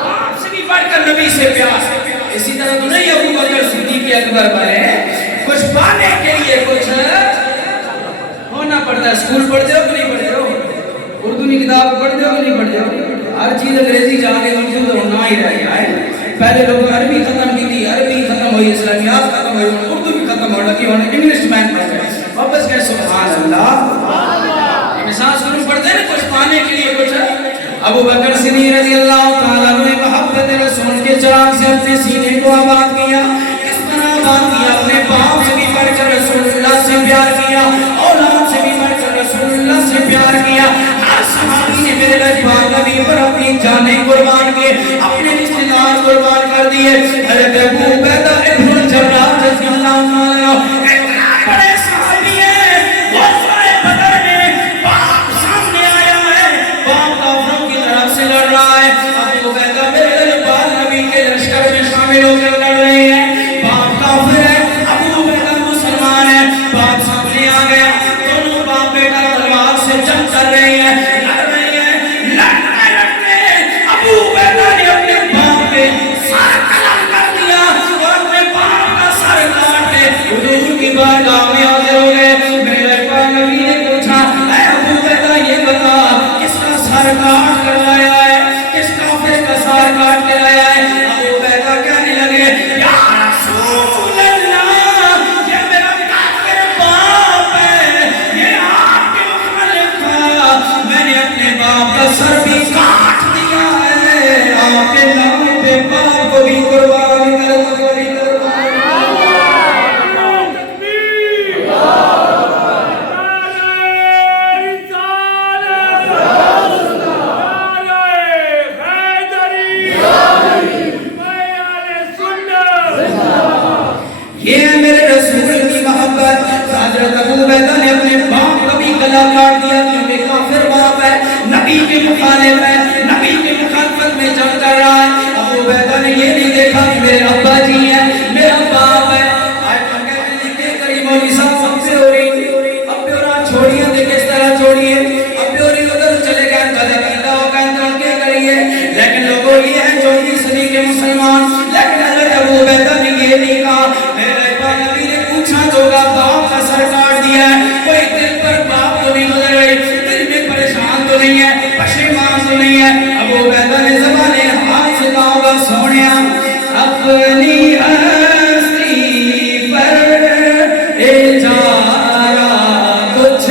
آپ سے بھی بڑھ کر نبی سے پیار. اسی طرح تو نہیں ابو بکر صدیق اکبر بنے, کچھ پانے کے لیے کچھ ہونا پڑتا ہے. اسکول پڑھتے ہو کہ نہیں پڑھتے ہو, اردو کی کتاب پڑھتے ہو کہ نہیں پڑھتے ہو, ہر چیز انگریزی جا کے موجود ہونا ہی رہی ہے. پہلے لوگوں نے عربی ختم کی تھی, عربی ختم ہوئی, اسلامیات ختم ہوئی, اردو بھی ختم ہو لگی, ہونے انگلش مین پڑھ گئے. واپس گئے سبحان اللہ. مثال شروع پڑھتے ہیں کچھ پانے کے لیے کچھ. ابو بکر صدیق رضی اللہ تعالیٰ نے محبت چراغ سے اپنے سینے کو آباد کیا، کس طرح آباد کیا، اپنے باپ سے بھی بڑھ کر رسول اللہ سے پیار کیا، اولاد سے بھی بڑھ کر رسول اللہ سے پیار کیا۔ ہر صحابی نے میرے لجپال نبی پر اپنی جانیں قربان کی، اپنے رشتہ دار قربان کر دیے۔ حضرت ابو عبیدہ ابن الجراح رضی اللہ عنہ اتنا بڑے صحابی ہیں، غزوہ بدر میں باپ سامنے آیا ہے، باپ کافروں کی طرف سے لڑ رہا ہے، ابو عبیدہ میرے لجپال نبی کے لشکر میں شامل ہو کر لڑ رہے ہیں، باپ کافر ہے، ابو عبیدہ مسلمان ہے، باپ سامنے آ گیا، دونوں باپ بیٹا تلوار سے جنگ کر رہے ہیں، لڑ رہے ہیں، لڑتے لڑتے ابو عبیدہ نے اپنے باپ کے سر قلم کر دیا اور اپنے باپ کا سر کاٹ کے حضور کی بارگاہ میں حاضر ہو گئے۔ میرے لجپال نبی نے پوچھا، اے ابو عبیدہ یہ بتا کس کا سر کاٹ کر لایا ہے، کس کافر کا سر کاٹ کے لایا ہے؟ ابو عبیدہ کہنے لگے، یا رسول اللہ یہ میرا کافر باپ ہے، یہ آپ کے مخالف تھا، میں نے اپنے باپ کا سر بھی کاٹ دیا ہے، آپ کے نام پہ باپ کو بھی قربان کر دو۔ یہ ہے میرے رسول کی محبت۔ حضرت ابو عبیدہ نے اپنے باپ کا بھی گلا کاٹ دیا کیونکہ کافر باپ ہے، نبی کے مخالف ہے، نبی کے مخالفت میں جنگ کر رہا ہے۔ ابو عبیدہ نے یہ نہیں دیکھا کہ میرے ابا جی ہیں، میرا باپ ہے۔ آج تو کہتے ہیں کہ کریم مولوی صاحب اب سے ہو رہی، اب پہ اور چھوڑیے دے کس طرح چھوڑیے، اب پہ اور ادھر چلے گئے قدر پیدا ہو گئے تو کیا کریے، لیکن لوگوں یہ ہے 24 صدی کے مسلمان، لیکن حضرت ابو عبیدہ نے یہ نہیں کہا۔ میرے لجپال نبی نے پوچھا تو ہوگا باپ کا سر کاٹ دیا ہے، کوئی دل پر باپ تو نہیں گزر رہی، دل میں پریشان تو نہیں ہے، پشیمان تو نہیں ہے؟ ابو عبیدہ نے زبان حال سے کہا ہوگا، سونیا اپنی ہستی پر اجارہ کچھ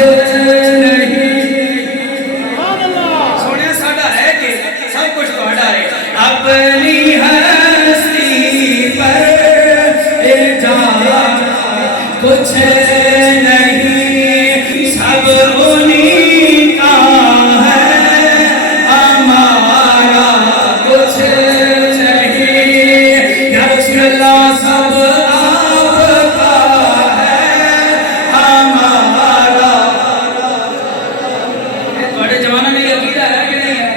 نہیں، سونیا ساڈا ہے کہ سب کچھ تہاڈا ہے، اپنی ہستی پر اجارہ کچھ نہیں، سب انہی کا ہے، ہمارا کچھ نہیں، یا رسول اللہ سب آپ کا ہے، ہمارا۔ بڑے جوانوں نے یہ عقیدہ ہے کہ نہیں ہے؟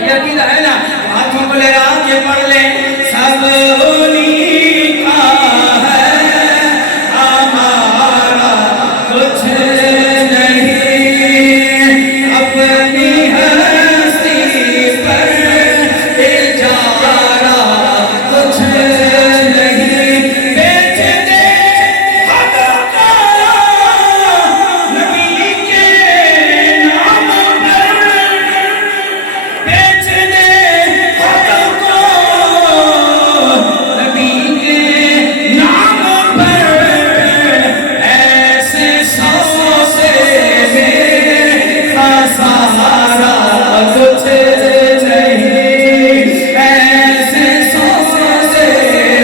یہ عقیدہ ہے نا؟ ہاتھوں کو لے آپ یہ پڑھ لیں، سب انہی کا ہے، ہمارا کچھ نہیں، اپنی ہستی پر اجارہ کچھ نہیں، بیچ دے خود کو نبی کے نام پر، بیچ دے خود کو نبی کے نام پر، ایسے سو سے میرا سہارا کچھ نہیں، ایسے سو سے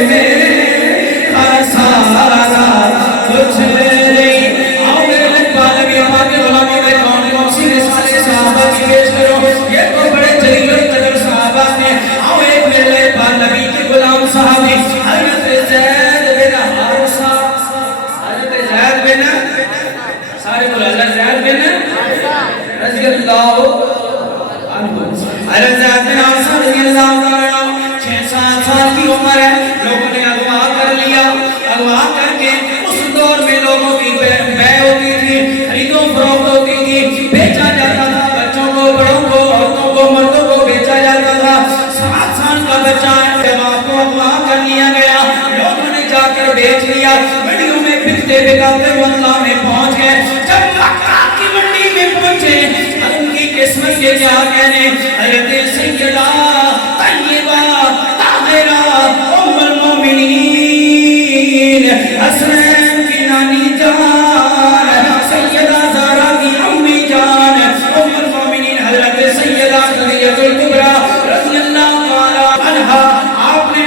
میرا سہارا کچھ نہیں۔ آؤ میرے لجپال نبی پاک کے غلاموں میں کون کون سی رسالے صحابہ کی پیش کرو، یہ تو بڑے جلیل القدر صحابہ ہیں۔ آؤ ایک میرے لجپال نبی کے غلام صحابی حضرت زید بن حارثہ، حضرت زید بن، سارے بولو حضرت زید بن رضی اللہ عنہ، حضرت زید بن حارثہ رضی اللہ عنہ 6-7 سال کی عمر ہے، لوگوں نے اغوا کر لیا، اغوا کر کے اس دور میں لوگوں کی بے ہوتی تھی، خرید و فروخت ہوتی تھی، بیچا جاتا تھا، بچوں کو، بڑوں کو، عورتوں کو، مردوں کو بیچا جاتا تھا۔ 7 سال کا بچہ ہے، جب آپ کو اغوا کر لیا گیا، لوگوں نے جا کر بیچ لیا، منڈیوں میں بکتے بکاتے مطلع میں پہنچ گئے، جب مکہ کی منڈی میں پہنچے ان کی قسمت کے کیا کہنے، حضرت سیدہ طیبہ طاہرہ ام المومنین حسنین کی نانی جان، سیدہ زہرا کی امی جان، ام المومنین حضرت سیدہ خدیجہ الکبریٰ رضی اللہ تعالی عنہا، آپ نے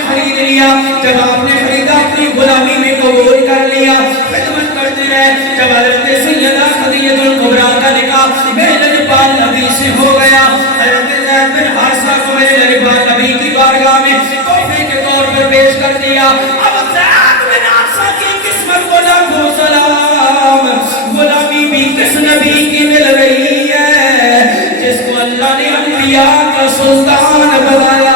جب آپ نے خریدا اپنی غلامی میں قبول کر لیا خدمت کرتے رہے جب حضرت سیدہ خدیجہ الکبریٰ کا نکاح میرے لجپال نبی سے ہو گیا حضرت زید بن حارثہ کو میرے لجپال نبی کی بارگاہ میں تحفے کے طور پر پیش کر دیا اب زید بن حارثہ کی قسمت کو لاکھوں سلام غلامی بھی کس نبی کی مل رہی ہے جس کو اللہ نے انبیاء کا سلطان بنایا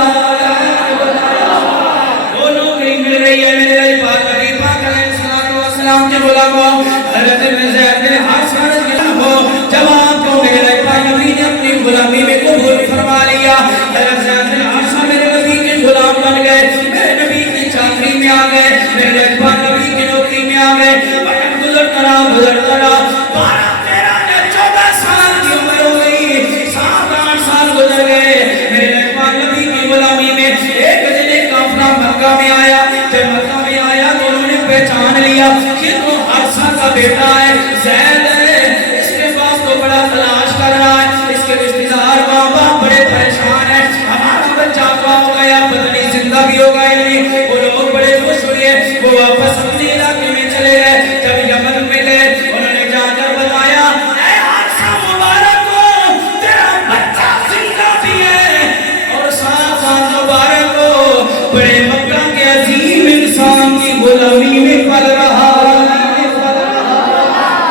کے غلاموں حضرت زید بن حارثہ رضی اللہ عنہ جب آپ کو میرے لجپال نبی نے اپنی غلامی میں قبول فرما لیا حضرت زید بن حارثہ میرے نبی کے غلام بن گئے میرے نبی کی چاکری میں آ گئے میرے لجپال نبی کی نوکری میں آ گئے وقت گزرتا رہا 12-13-14 سال کی عمر ہو گئی 7-8 سال گزر گئے میرے لجپال نبی کی غلامی میں ایک دن ایک قافلہ مکہ میں آیا جب مکہ میں آیا تو انہوں نے پہچان لیا کہ تو حارثہ کا بیٹا ہے زید ہے اس کے پاس تو بڑا تلاش کر رہا ہے اس کے رشتہ دار ماں باپ بڑے پریشان ہیں ہمارا بچہ کہاں ہو گیا پتہ نہیں زندہ بھی ہوگا یا نہیں وہ لوگ بڑے خوش ہوئے وہ واپس اپنے علاقے میں چلے گئے جب یمن میں گئے انہوں نے جا کر بتایا اے حارثہ مبارک ہو تیرا بچہ زندہ بھی ہے اور ساتھ ساتھ مبارک ہو بڑے مکہ کے عظیم انسان کی غلامی میں پل رہا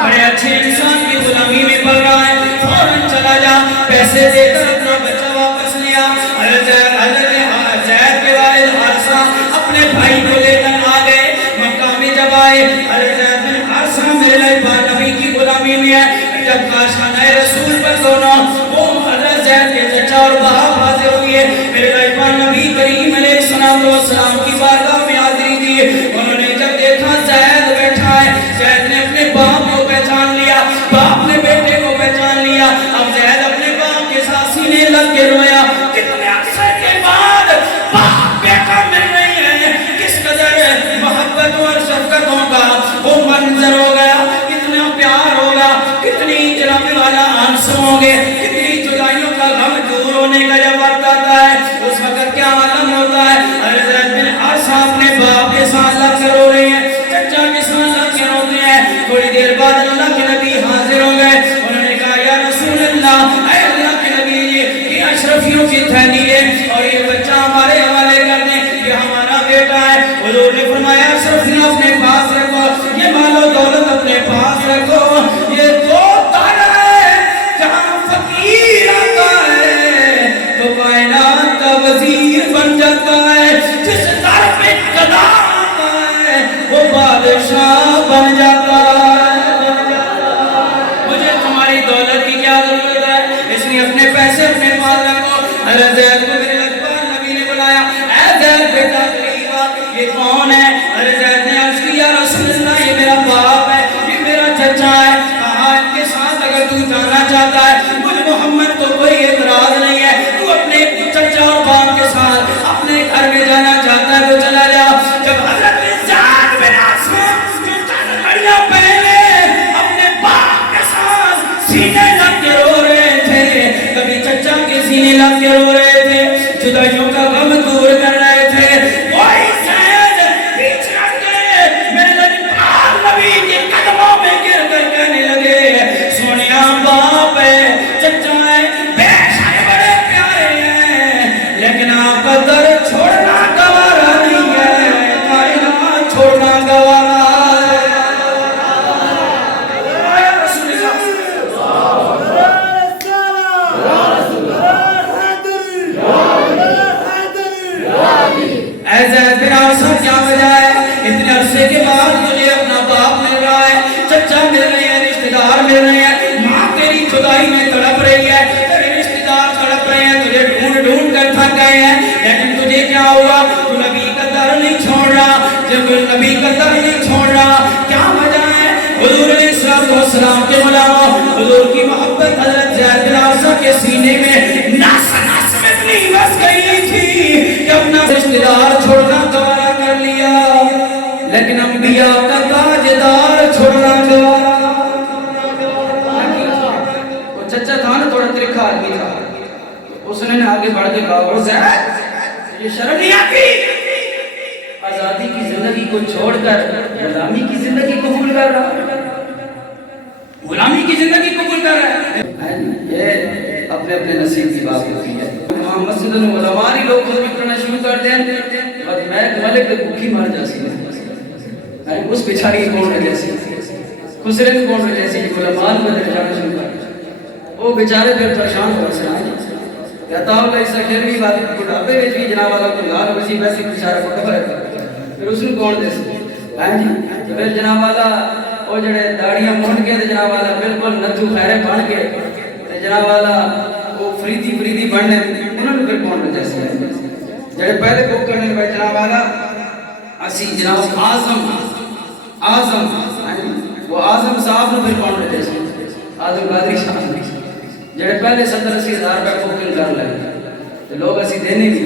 بڑے اچھے انسان کی غلامی میں پل رہا ہے فوراً چلا جا پیسے دے کر اپنا بچہ واپس لیا حضرت زید کے والد حارثہ اپنے بھائی کو لے کر آ گئے مکہ میں جب آئے حضرت زید بن حارثہ میرے لجپال نبی کی غلامی میں ہے جب کاشانہ رسول پر دونوں وہ حضرت زید کے چچا اور باپ حاضر ہوئے میرے لجپال نبی کریم علیہ السلام کی بارگاہ میں حاضری دی انہوں نے جب دیکھا زید بیٹھا ہے زید نے اپنے باپ کو پہچان لیا باپ نے بیٹے کو پہچان لیا اب زید اپنے باپ کے ساتھ سینے لگ کے رویا کتنے عرصے کے بعد باپ بیٹا مل رہی ہے کس قدر محبتوں اور شفقتوں کا وہ منظر ہو گیا کتنا پیار ہوگا کتنی جناب والا آنسو ہوں گے کتنی جدائیوں کا غم دور ہونے کا جب وقت آتا ہے اس وقت کیا عالم ہوتا ہے حضرت زید بن حارثہ اپنے باپ کے ساتھ لگ کر رو رہے ہیں چچا کے ساتھ لگ کے روتے ہیں تھوڑی دیر بعد اللہ کے نبی حاضر ہو گئے انہوں نے کہا یا رسول اللہ اے اللہ کے نبی یہ اشرفیوں کی تھیلی ہے اور یہ بچہ ہمارے حوالے کر دیں یہ ہمارا بیٹا ہے حضور نے فرمایا اشرفیاں اپنے پاس رکھو یہ مال و دولت اپنے پاس رکھو یہ دو تارا ہے جہاں فقیر آتا ہے تو کائنات کا وزیر بن جاتا ہے جس در پہ گدا آتا ہے وہ بادشاہ بن جاتا ہے مجھے تمہاری دولت کی کیا ضرورت ہے اس لیے اپنے پیسے اپنے پاس رکھو حضرت زید کو میرے لجپال نبی نے بلایا اے زید بیٹا قریب آ یہ کون ہے حضرت زید نے عرض کی یا رسول اللہ یہ میرا باپ ہے یہ میرا چچا ہے کہا ان کے ساتھ اگر تو جانا چاہتا ہے مجھ محمد کو کوئی اعتراض نہیں ہے تو اپنے چچا اور باپ کے ساتھ اپنے گھر میں جانا چاہتا ہے تو چلا جا جب حضرت زید بن حارثہ جو چند گھڑیاں پہلے اپنے باپ کے ساتھ سینے لگ کے رو رہے تھے کبھی چچا کے سینے لگ کے رو رہے تھے جدائیوں کا غم دور کر رہے تھے وہی زید پیچھے ہٹ گئے میرے لجپال نبی کے قدموں میں گر کر کہنے لگے سونیا باپ ہے چچا ہے بے شک بڑے پیارے ہیں لیکن آپ کا در چھوڑنا گوارا نہیں ہے کائنات چھوڑنا گوارا ہے آیا رسول اے زید بن حارثہ کیا وجہ ہے اتنے عرصے کے بعد تجھے اپنا باپ مل رہا ہے چچا مل رہے ہیں رشتہ دار مل رہے ہیں ماں تیری جدائی میں تڑپ رہی ہے تیرے رشتہ دار تڑپ رہے ہیں تجھے ڈھونڈ ڈھونڈ کر تھک گئے ہیں لیکن تجھے کیا ہوا تو نبی کا در نہیں چھوڑ رہا جب نبی کا در نہیں چھوڑ رہا کیا وجہ ہے حضور علیہ السلام کے غلاموں حضور کی محبت حضرت زید بن حارثہ کے سینے میں نس نس میں اتنی بس گئی تھی کہ اپنا رشتہ دار چھوڑنا گوارا کر لیا لیکن انبیاء کا تاجدار چھوڑنا گوارا وہ چچا تھا نا تھوڑا ترکھا آدمی تھا اس نے آگے بڑھ کے کہا زید یہ شرم نہیں آتی آزادی کی زندگی کو چھوڑ کر غلامی کی زندگی قبول کر رہا ہے، غلامی کی زندگی قبول کر رہا ہے۔ یہ اپنے اپنے نصیب کی بات ہوتی ہے۔ وہاں مسجد العلماء ہی لوگ خود کرنا شروع کر دیں اور میں ملک بھوکی مر جاسی ہے، اس بیچاری کون رہ جیسی خسرے کون رہ جیسی علماء کو جانا شروع کر، وہ بیچارے پھر پریشان ہو رہے کہتا ہوں کہ اس سے کھیل بھی بات بڑھاپے میں بھی جناب والا کو لال وسی ویسے بیچارہ کو خبر ہے، پھر اس نے کون دے سکتا ہے جی؟ پھر جناب والا وہ جڑے داڑیاں مونڈ کے جناب والا بالکل نتھو خیرے بن کے جناب والا وہ فریدی بننے انہوں نے پھر کون دے سکتا ہے؟ جڑے پہلے بک کرنے پہ جناب والا اسی جناب آزم وہ آزم صاحب نے پھر کون دے سکتا آزم قادری صاحب جڑے پہلے 70-80 ہزار روپے بکنگ کر لگے تو لوگ اسی دینے بھی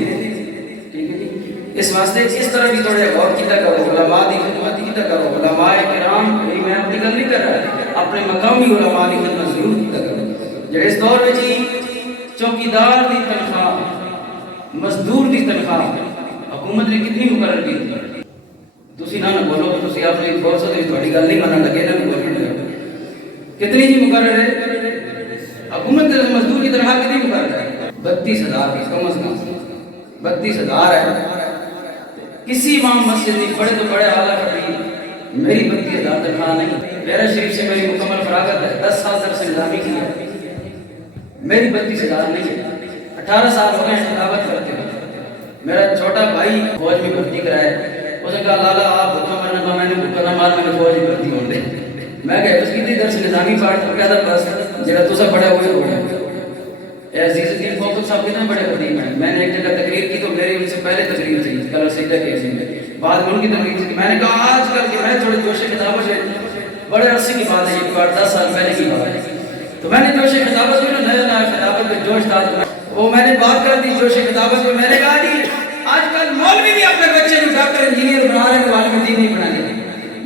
ٹھیک ہے جی۔ اس واسطے اس طرح بھی تھوڑے غور کیتا کرو، علماء دی خدمت کیتا کرو، علماء کرام میں اپنی گل نہیں کر رہا، اپنے مقامی علماء کی خدمت ضرور کیتا کرو۔ جڑے اس دور میں جی چوکیدار دی تنخواہ، مزدور دی تنخواہ حکومت نے کتنی مقرر کی؟ تسی نہ بولو کہ تسی اپنی فورس دی تھوڑی گل نہیں منن لگے نہ بولنے کتنی جی مقرر ہے؟ حکومت نے مزدور کی تنخواہ کتنی مقرر ہے؟ 32,000 کی کم از کم 32,000 ہے۔ کسی امام مسجد کی بڑے تو بڑے اعلیٰ خطیب میری 32,000 تنخواہ نہیں، میرا شریف سے میری مکمل فراغت ہے، 10 سال درس نظامی کی ہے، میری 32,000 نہیں ہے، 18 سال ہو گئے ہیں خطابت کرتے ہوئے۔ میرا چھوٹا بھائی فوج میں بھرتی کرائے، اس نے کہا لالا آپ بھوکا مرنا پا میں نے بھوکا نہ مار میں نے فوج میں بھرتی ہوں دے۔ میں کہا اس کی تھی درس نظامی پاٹ کو کہتا بس جڑا تو سب بڑا ہوئے ہو گیا۔ اے عزیز الدین فوکت صاحب کتنے بڑے خطیب ہیں، میں نے ایک جگہ تقریر کی تو میری ان سے پہلے تقریر تھی کل سیدہ کے عزیز میں، بعد میں ان کی تقریر تھی، میں نے کہا آج کل کے میں تھوڑے جوش خطابت ہے، بڑے عرصے کی بات ہے، یہ 10 سال پہلے کی بات ہے، تو میں نے جوش خطابت میں نیا خطابت میں جوش تھا، وہ میں نے بات کر دی جوش خطابت میں، میں نے کہا جی آج کل مولوی بھی اپنے بچے کو ڈاکٹر انجینئر بنا رہے ہیں، عالم دین نہیں بنانے۔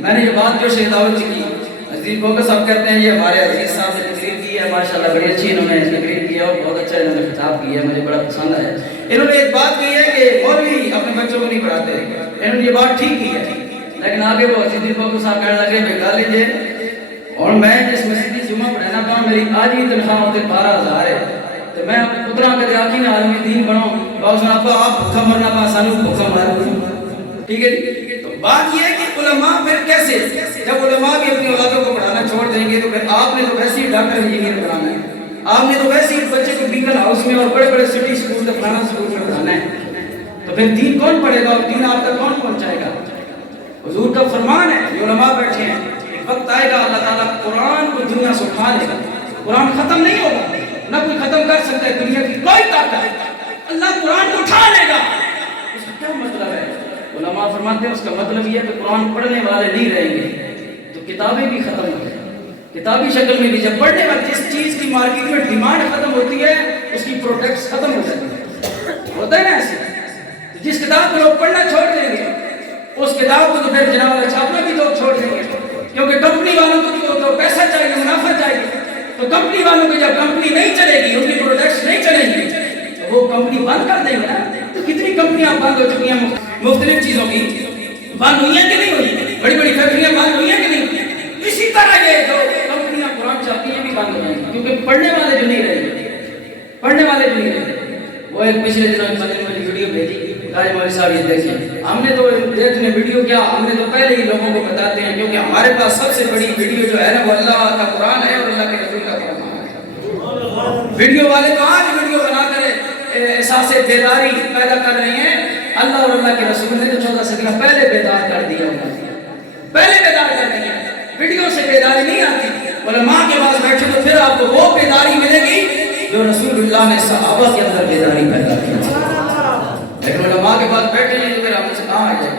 میں نے یہ بات جوش خطابت کی، عزیز فوکت صاحب کہتے ہیں یہ ہمارے عزیز صاحب نے تقریر کی ہے، ماشاءاللہ بڑی اچھی انہوں نے تقریر کی ہے اور بہت اچھا انہوں نے خطاب کیا ہے، مجھے بڑا پسند ہے۔ انہوں نے ایک بات کہی ہے کہ مولوی اپنے بچوں کو نہیں پڑھاتے، انہوں نے یہ بات ٹھیک کی ہے، لیکن آگے وہ عزیز فوکت صاحب کہنے لگے بے گا لیجیے اور میں جس مسجد کی جمعہ پڑھانا پاؤں میری آج ہی تنخواہ ہوتے 12,000 ہے، تو میں اپنے پتروں کے دیاکی میں عالم دین بناؤں، بہت سنا تو آپ بھوکا مرنا پا سانو بھوکا مارو، ٹھیک ہے جی۔ تو بات یہ ہے کہ علماء پھر کیسے، جب علماء بھی اپنی اولادوں کو پڑھانا چھوڑ دیں گے تو پھر آپ نے تو ویسے ہی ڈاکٹر انجینئر بنانا ہے، آپ نے تو ویسے ہی بچے کو بیکن ہاؤس میں اور بڑے بڑے سٹی سکول کے فلانا سکول میں پڑھانا ہے، تو پھر دین کون پڑھے گا اور دین آپ تک کون پہنچائے گا؟ حضور کا فرمان ہے، یہ علماء بیٹھے ہیں، ایک وقت آئے گا اللہ تعالیٰ قرآن کو دنیا سے اٹھا لے گا، قرآن ختم نہیں ہوگا، نہ کوئی ختم کر سکتا ہے دنیا کی کوئی طاقت، اللہ قرآن کو اٹھا لے گا۔ اس کا کیا مطلب ہے؟ علماء فرماتے ہیں اس کا مطلب یہ ہے کہ قرآن پڑھنے والے نہیں رہیں گے تو کتابیں بھی ختم ہو جائیں گی، کتابی شکل میں بھی جب پڑھنے والے جس چیز کی مارکیٹ میں ڈیمانڈ ختم ہوتی ہے اس کی پروڈکٹس ختم ہو جاتی ہیں، ہوتا ہے نا ایسے، جس کتاب کو لوگ پڑھنا چھوڑ دیں گے اس کتاب کو تو پھر جناب چھاپنا بھی لوگ چھوڑ دیں گے، کیونکہ کمپنی والوں کو تو پیسہ چاہیے، منافع چاہیے، تو کمپنی والوں کی جب کمپنی نہیں چلے گی، ان کی پروڈکٹس نہیں چلیں گی تو وہ کمپنی بند کر دیں گے نا۔ تو کتنی کمپنیاں بند ہو چکی ہیں مختلف چیزوں کی، بند ہوئی ہیں کہ نہیں ہوئی؟ بڑی بڑی فیکٹریاں بند ہوئی ہیں کہ نہیں؟ اسی طرح یہ جو کمپنیاں قرآن چاہتی ہیں بھی بند ہو جائیں گی، کیونکہ پڑھنے والے جو نہیں رہیں گے، پڑھنے والے جو نہیں رہیں گے۔ وہ ایک پچھلے دنوں میں نے مجھے ویڈیو بھیجی، کہا مولوی صاحب یہ دیکھیں، ہم نے تو دیکھنے ویڈیو کیا، ہم نے تو پہلے ہی لوگوں کو بتاتے ہیں، کیونکہ ہمارے پاس سب سے بڑی ویڈیو جو ہے نا وہ اللہ کا قرآن ہے اور اللہ کے رسول کا فرمان ہے۔ ویڈیو والے تو آج ویڈیو بنا کر احساس بیداری پیدا کر رہے ہیں، اللہ اور اللہ کے رسول نے تو 14 صدیاں پہلے بیدار کر دیا، پہلے بیدار کر دیا، ویڈیو سے بیداری نہیں آتی، علماء کے پاس بیٹھے تو پھر آپ کو وہ بیداری ملے گی جو رسول اللہ نے صحابہ کے اندر بیداری پیدا کی تھی، لیکن علماء کے پاس بیٹھے نہیں تو پھر آپ سے کہاں آ جائے۔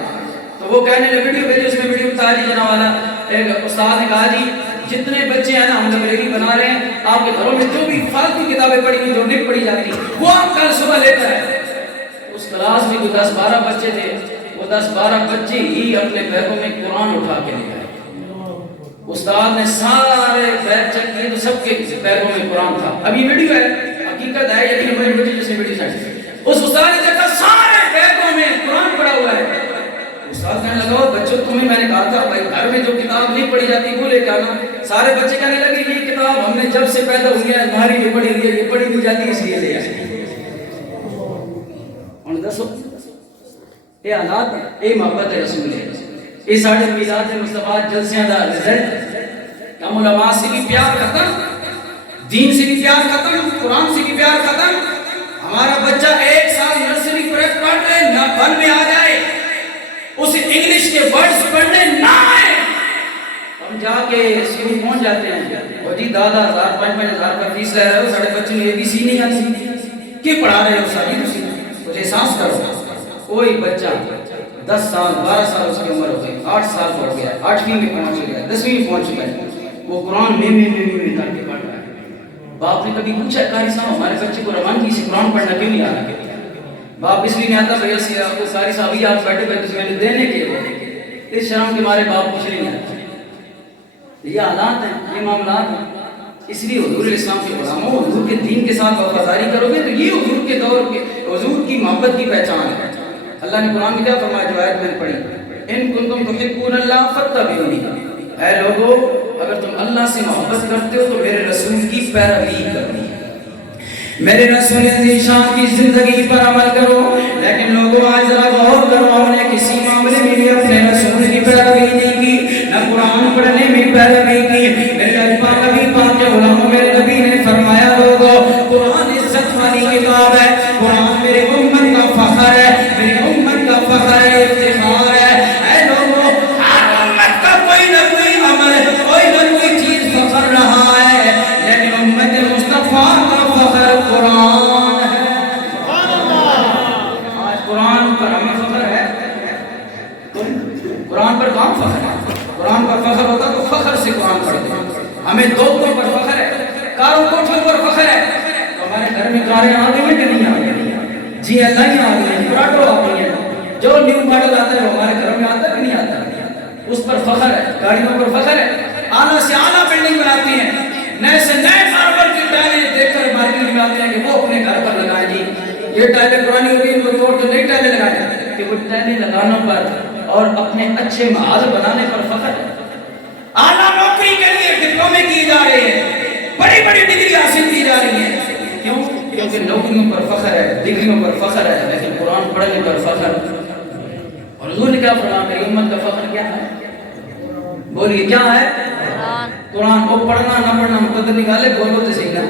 تو وہ کہنے لگے ویڈیو بھیجی، اس میں ویڈیو بتا دی جانا والا ایک استاد نے کہا جی جتنے بچے ہیں نا ہم لائبریری بنا رہے ہیں، آپ کے گھروں میں جو بھی فالتو کتابیں پڑھی ہیں جو نہیں پڑھی جاتی وہ آپ کل صبح لے کر آئے۔ اس کلاس میں جو 10-12 بچے تھے وہ 10-12 بچے ہی اپنے بیگوں میں قرآن اٹھا کے لے آئے۔ استاد نے سارے بیگ چیک کیے تو سب کے بیگوں میں قرآن تھا۔ اب یہ ویڈیو ہے، حقیقت ہے، یہ میری بیٹی جس نے ویڈیو سینڈ، اس استاد نے دیکھا سارے بیگوں میں قرآن پڑا ہوا ہے۔ استاد کہنے لگا بچوں تمہیں میں نے کہا تھا بھائی گھر میں جو کتاب نہیں پڑھی جاتی وہ لے کے آنا. سارے بچے کہنے لگے یہ کتاب ہم نے جب سے پیدا ہوئی ہے ہماری جو پڑھی ہوئی ہے یہ پڑھی نہیں جاتی اس لیے لے آئے. اور دسو یہ حالات یہ محبت رسول ہے. یہ ساڑھے میلاد مصطفیٰ جلسیاں دا رزلٹ. ہم علماء سے بھی پیار ختم, دین سے بھی پیار ختم, قرآن سے بھی پیار ختم. ہمارا بچہ 1 سال نرسری پڑھ لے نہ بن میں آ جائے, اسے انگلش کے ورڈز پڑھنے نہ آئے, ہم جا کے اسکول پہنچ جاتے ہیں اور جی 10,000 5,000 کا فیس لے رہے ہو, ساڑھے بچے نے ABC نہیں آتی, کی پڑھا رہے ہو ساری کچھ احساس کرو. کوئی بچہ 10 سال 12 سال اس کی عمر ہو گئی, 8 سال ہو گیا, 8ویں میں پہنچ گیا, 10ویں میں پہنچ گیا, وہ قرآن میں کر کے پڑھ رہا ہے. باپ نے کبھی پوچھا قاری صاحب ہمارے بچے کو روانگی سے قرآن پڑھنا کیوں نہیں آ رہا؟ باپ اس لیے نہیں آتا بھیا سی آپ کو قاری صاحب ہی آپ بیٹھے بیٹھے میں نے دینے کے اس شرم کے مارے باپ کچھ نہیں آتا. یہ حالات ہیں, یہ معاملات ہیں. اس لیے حضور الاسلام کے غلاموں, حضور کے دین کے ساتھ وفاداری کرو گے تو یہ حضور کے دور کے حضور کی محبت کی پہچان ہے. اللہ نے قرآن میں کیا فرمایا جو آیت میں نے پڑھی, ان کنتم تحبون اللہ فاتبعونی, اے لوگو اگر تم اللہ سے محبت کرتے ہو تو میرے رسول کی پیروی کرو, میرے رسول ذیشان کی زندگی پر عمل کرو. لیکن لوگوں آج ذرا غور کرو, ہم نے کسی معاملے میں بھی اپنے رسول کی پیروی نہیں کی, نہ قرآن پڑھنے میں پیروی کی. میرے پاک نبی پاک کے غلاموں میرے نبی نے فرمایا لوگوں قرآن عزت والی کتاب ہے, قرآن میرے امت کا فخر ہے, میری امت کا فخر ہے, افتخار ہے. اے لوگوں ہر امت کا کوئی نہ کوئی عمل, کوئی نہ کوئی چیز فخر رہا ہے, لیکن امت مصطفیٰ کا فخر قرآن ہے. آج قرآن پر ہمیں فخر ہے, قرآن پر کام فخر ہے. قرآن پر فخر ہوتا تو فخر سے قرآن پڑھتے ہیں. ہمیں دوستوں پر فخر ہے, کاروں کوٹھوں پر فخر ہے. تو ہمارے گھر میں کاریں آ گئی ہیں کہ نہیں آ گئی؟ جی اللہ ہی آ گئی ہیں, پراٹو آ گئی ہیں. جو نیو ماڈل آتا ہے وہ ہمارے گھر میں آتا ہے کہ نہیں آتا؟ اس پر فخر ہے, گاڑیوں پر فخر ہے. اعلیٰ سے اعلیٰ بلڈنگ بناتی ہیں, نئے سے نئے ماربل کی ٹائلیں دیکھ کر مارکیٹ میں آتے ہیں کہ وہ اپنے گھر پر لگائیں. جی یہ ٹائلیں پرانی ہو گئی, ان کو توڑ کے نئی ٹائلیں لگائیں. کہ وہ ٹائلیں لگانے پر اور اپنے اچھے محل بنانے پر فخر ہے. اعلیٰ نوکری کے لیے ڈپلومے کیے جا رہے ہیں, بڑی بڑی ڈگری حاصل کی جا رہی ہیں. کیوں؟ کیونکہ نوکریوں پر فخر ہے, ڈگریوں پر فخر ہے, لیکن قرآن پڑھنے پر فخر. اور حضور نے کیا فرمایا میری امت کا فخر کیا ہے؟ بولیے کیا ہے؟ قرآن. کو پڑھنا نہ پڑھنا مقدر نکالے, بولو تو صحیح نا.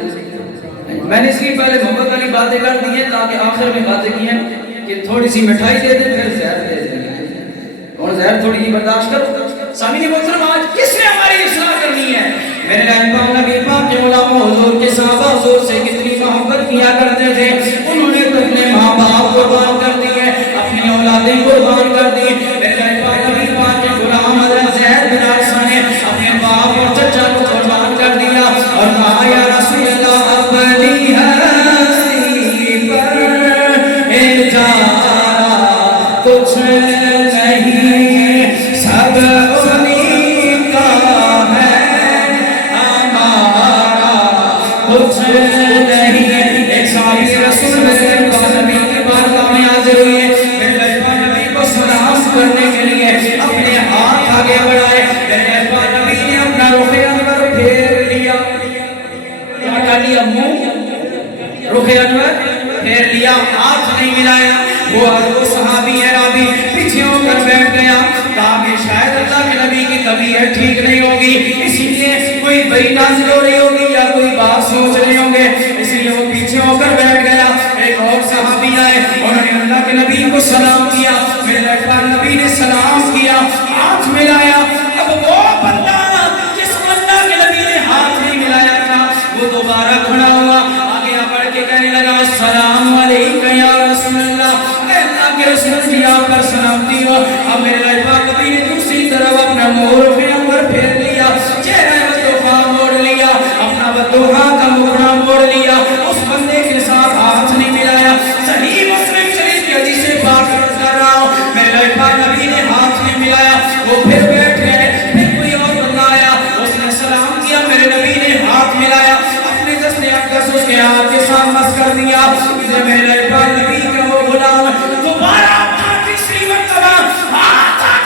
میں نے اس لیے پہلے محبت والی باتیں کر دی ہیں تاکہ آخر میں باتیں کی ہیں کہ تھوڑی سی مٹھائی دے دیں پھر زہر دے دیں, اور زہر تھوڑی سی برداشت کرو. سامعین محترم آج کس نے ہماری اصلاح کرنی ہے؟ میرے پاک نبی پاک کے علماء حضور کے صحابہ حضور سے کتنی محبت کیا کرتے تھے. انہوں نے تو اپنے ماں باپ قربان کر دیے, اپنی اولادیں قربان کر دی. میرے پاک نبی پاک کے غلام حضرت زید بن عارثہ نے اپنے باپ اور چچا کو قربان کر دیا اور کہا یا رسول اللہ اپنی ہستی پر انجام کچھ نہیں, سب انہیں کا ہے, ہمارا کچھ نہیں. ایک صحابی رسول میرے پاک نبی کے بارگاہ میں حاضر ہوئے, میرے پاک نبی کو سلام کرنے کے لیے اپنے ہاتھ آگے بڑھائے. میرے پاک نبی نے اپنا رخ انور پھیر لیا. کیا کر لیا؟ منہ رخ انور پھیر لیا, ہاتھ نہیں ملایا. وہ صحابی عربی پیچھے ہو کر بیٹھ گیا, کہا کہ شاید اللہ کے نبی کی طبیعت ٹھیک نہیں ہوگی, اسی لیے کوئی بڑی نازل ہو رہی ہوگی یا کوئی بات سوچ رہے ہوں گے, اسی لیے وہ پیچھے ہو کر بیٹھ گیا. ایک اور صحابی آئے, انہوں نے اللہ کے نبی کو سلام کیا. میرے پاک نبی نے سلام کیا, ہاتھ ملایا. اب وہ بندہ جس کو اللہ کے نبی نے ہاتھ نہیں ملایا تھا وہ دوبارہ کھڑا ہوا, آگے بڑھ کے کہنے لگا السلام علیکم یا رسول اللہ, اللہ کے رسول جی آپ پر سلامتی ہو. اب میرے پاک نبی نے دوسری طرف اپنا منہ رخ انور پھیر لیا, چہرہ بدوخا موڑ لیا, اپنا بدوخا کا مکھڑا موڑ لیا. اس بندے کے ساتھ ہاتھ نہیں ملایا. صحیح مسلم شریف کی حدیث سے بات کر رہا ہوں, میرے پاک نبی نے ہاتھ نہیں ملایا. وہ پھر بیٹھ گئے, پھر کوئی اور بندہ آیا, اس نے سلام کیا, میرے نبی نے ہاتھ ملایا, اپنے دست اقدس اس کے ہاتھ کے ساتھ مس کر دیا. میرے پاک نبی کا وہ غلام دوبارہ تیسری مرتبہ ہاتھ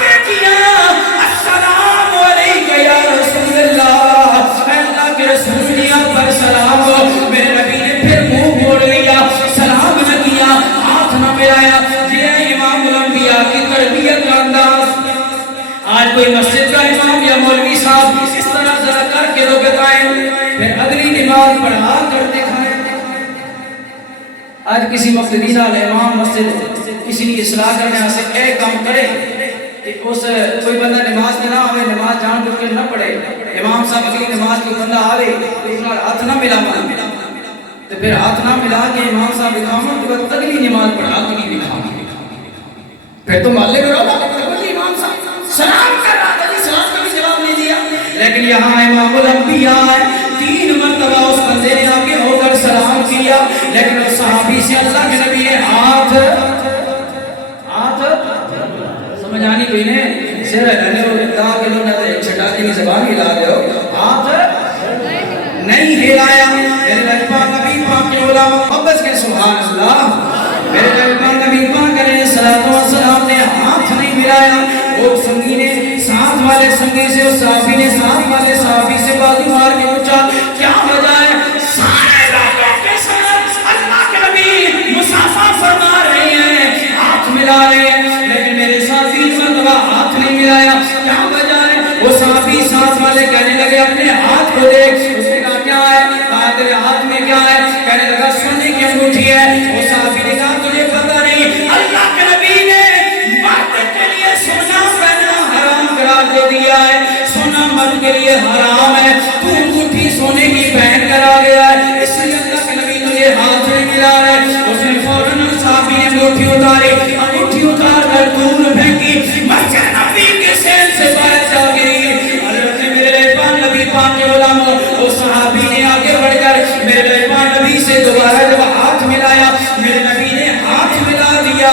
اج کسی مقتدی نال امام مسجد کسی کی اصلاح کرنے سے اے کام کرے کہ اس کوئی بندہ نماز میں نہ آوے، نماز جان بوجھ کے نہ پڑھے، امام صاحب اگلی نماز کی بندہ آوے اس نال ہاتھ نہ ملا تو پھر ہاتھ نہ ملا کے امام صاحب اقامت کے بعد اگلی نماز پڑھا اگلی اقامت پھر تو محلے میں رہو امام صاحب سلام کر رہا تھا، سلام کا بھی جواب نہیں دیا، لیکن یہاں امام الانبیاء ہے، 3 مرتبہ اس بندے نے آگے ہو کر سلام کیا، لیکن اس صحابی سے اللہ کے نبی نے ہاتھ سمجھ آنی کوئی نے سر رہنے ہو دا کلو نہ ایک چھٹا کی زبان ہلا دے ہو ہاتھ نہیں ہلایا۔ میرے نبی نبی پاک کے علماء محبت کے سبحان اللہ، میرے نبی نبی پاک علیہ الصلوۃ والسلام نے ہاتھ نہیں ملایا، وہ سنگی نے ساتھ والے سنگی سے اس صحابی نے ساتھ والے صحابی سے بازو مار کے پوچھا کیا وجہ ہے؟ سارے لوگوں کے ساتھ اللہ کے نبی مصافحہ فرما رہے ہیں، ہاتھ ملا رہے ہیں، لیکن میرے ساتھ 3 مرتبہ ہاتھ نہیں ملایا، کیا وجہ ہے؟ وہ صحابی ساتھ والے کہنے لگے اپنے ہاتھ کو دیکھ، اس نے کہا کیا ہے؟ کہا تیرے ہاتھ میں کیا ہے؟ کہنے لگا سونے کی انگوٹھی ہے۔ وہ صحابی نے کہا تجھے پتہ نہیں اللہ کے نبی نے مرد کے لیے سونا پہننا حرام قرار دے دیا ہے، سونا مرد کے لیے حرام ہے، تو انگوٹھی سونے کی پہن کر آ گیا ہے، اس لیے اللہ کے نبی تجھے ہاتھ نہیں ملا رہا ہے۔ اس نے فوراً صحابی نے انگوٹھی اتاری، انگوٹھی اتار کر دور پھینکی، مسجد نبی کے سین سے باہر جا گئی۔ حضرت میرے پاک نبی پاک کے علماء اس صحابی نے آگے بڑھ کر میرے پاک نبی سے دوبارہ جب ہاتھ ملایا، میرے نبی نے ہاتھ ملا دیا،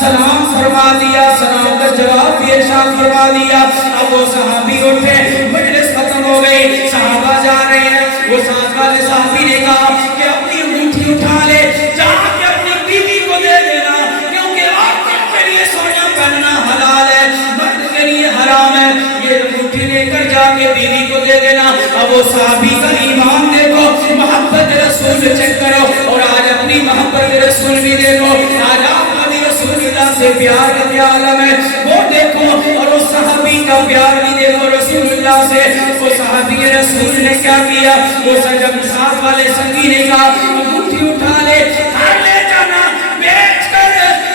سلام فرما دیا، سلام کا جواب بھی ارشاد فرما دیا۔ اب وہ صحابی اٹھے، مجلس ختم ہو گئی، صحابہ جا رہے ہیں، وہ ساتھ والے صحابی نے کہا کہ اپنی انگوٹھی اٹھا لے، جا کے اپنی بیوی کو دے دینا، کیونکہ عورتوں کے لیے سونا پہننا حلال ہے، مرد کے لیے حرام ہے، یہ انگوٹھی لے کر جا کے بیوی کو دے دینا۔ اب وہ صحابی کا ایمان دیکھو، محبت رسول چیک کرو، اور آج اپنی محبت رسول بھی دیکھو، آج آپ نبی رسول اللہ سے پیار کا کیا عالم ہے وہ دیکھو، اور اس صحابی کا پیار بھی دیکھو رسول اللہ سے۔ وہ صحابی رسول نے کیا کیا؟ وہ جب ساتھ والے سنگی نے کہا انگوٹھی اٹھا لے، گھر لے جانا، بیچ کر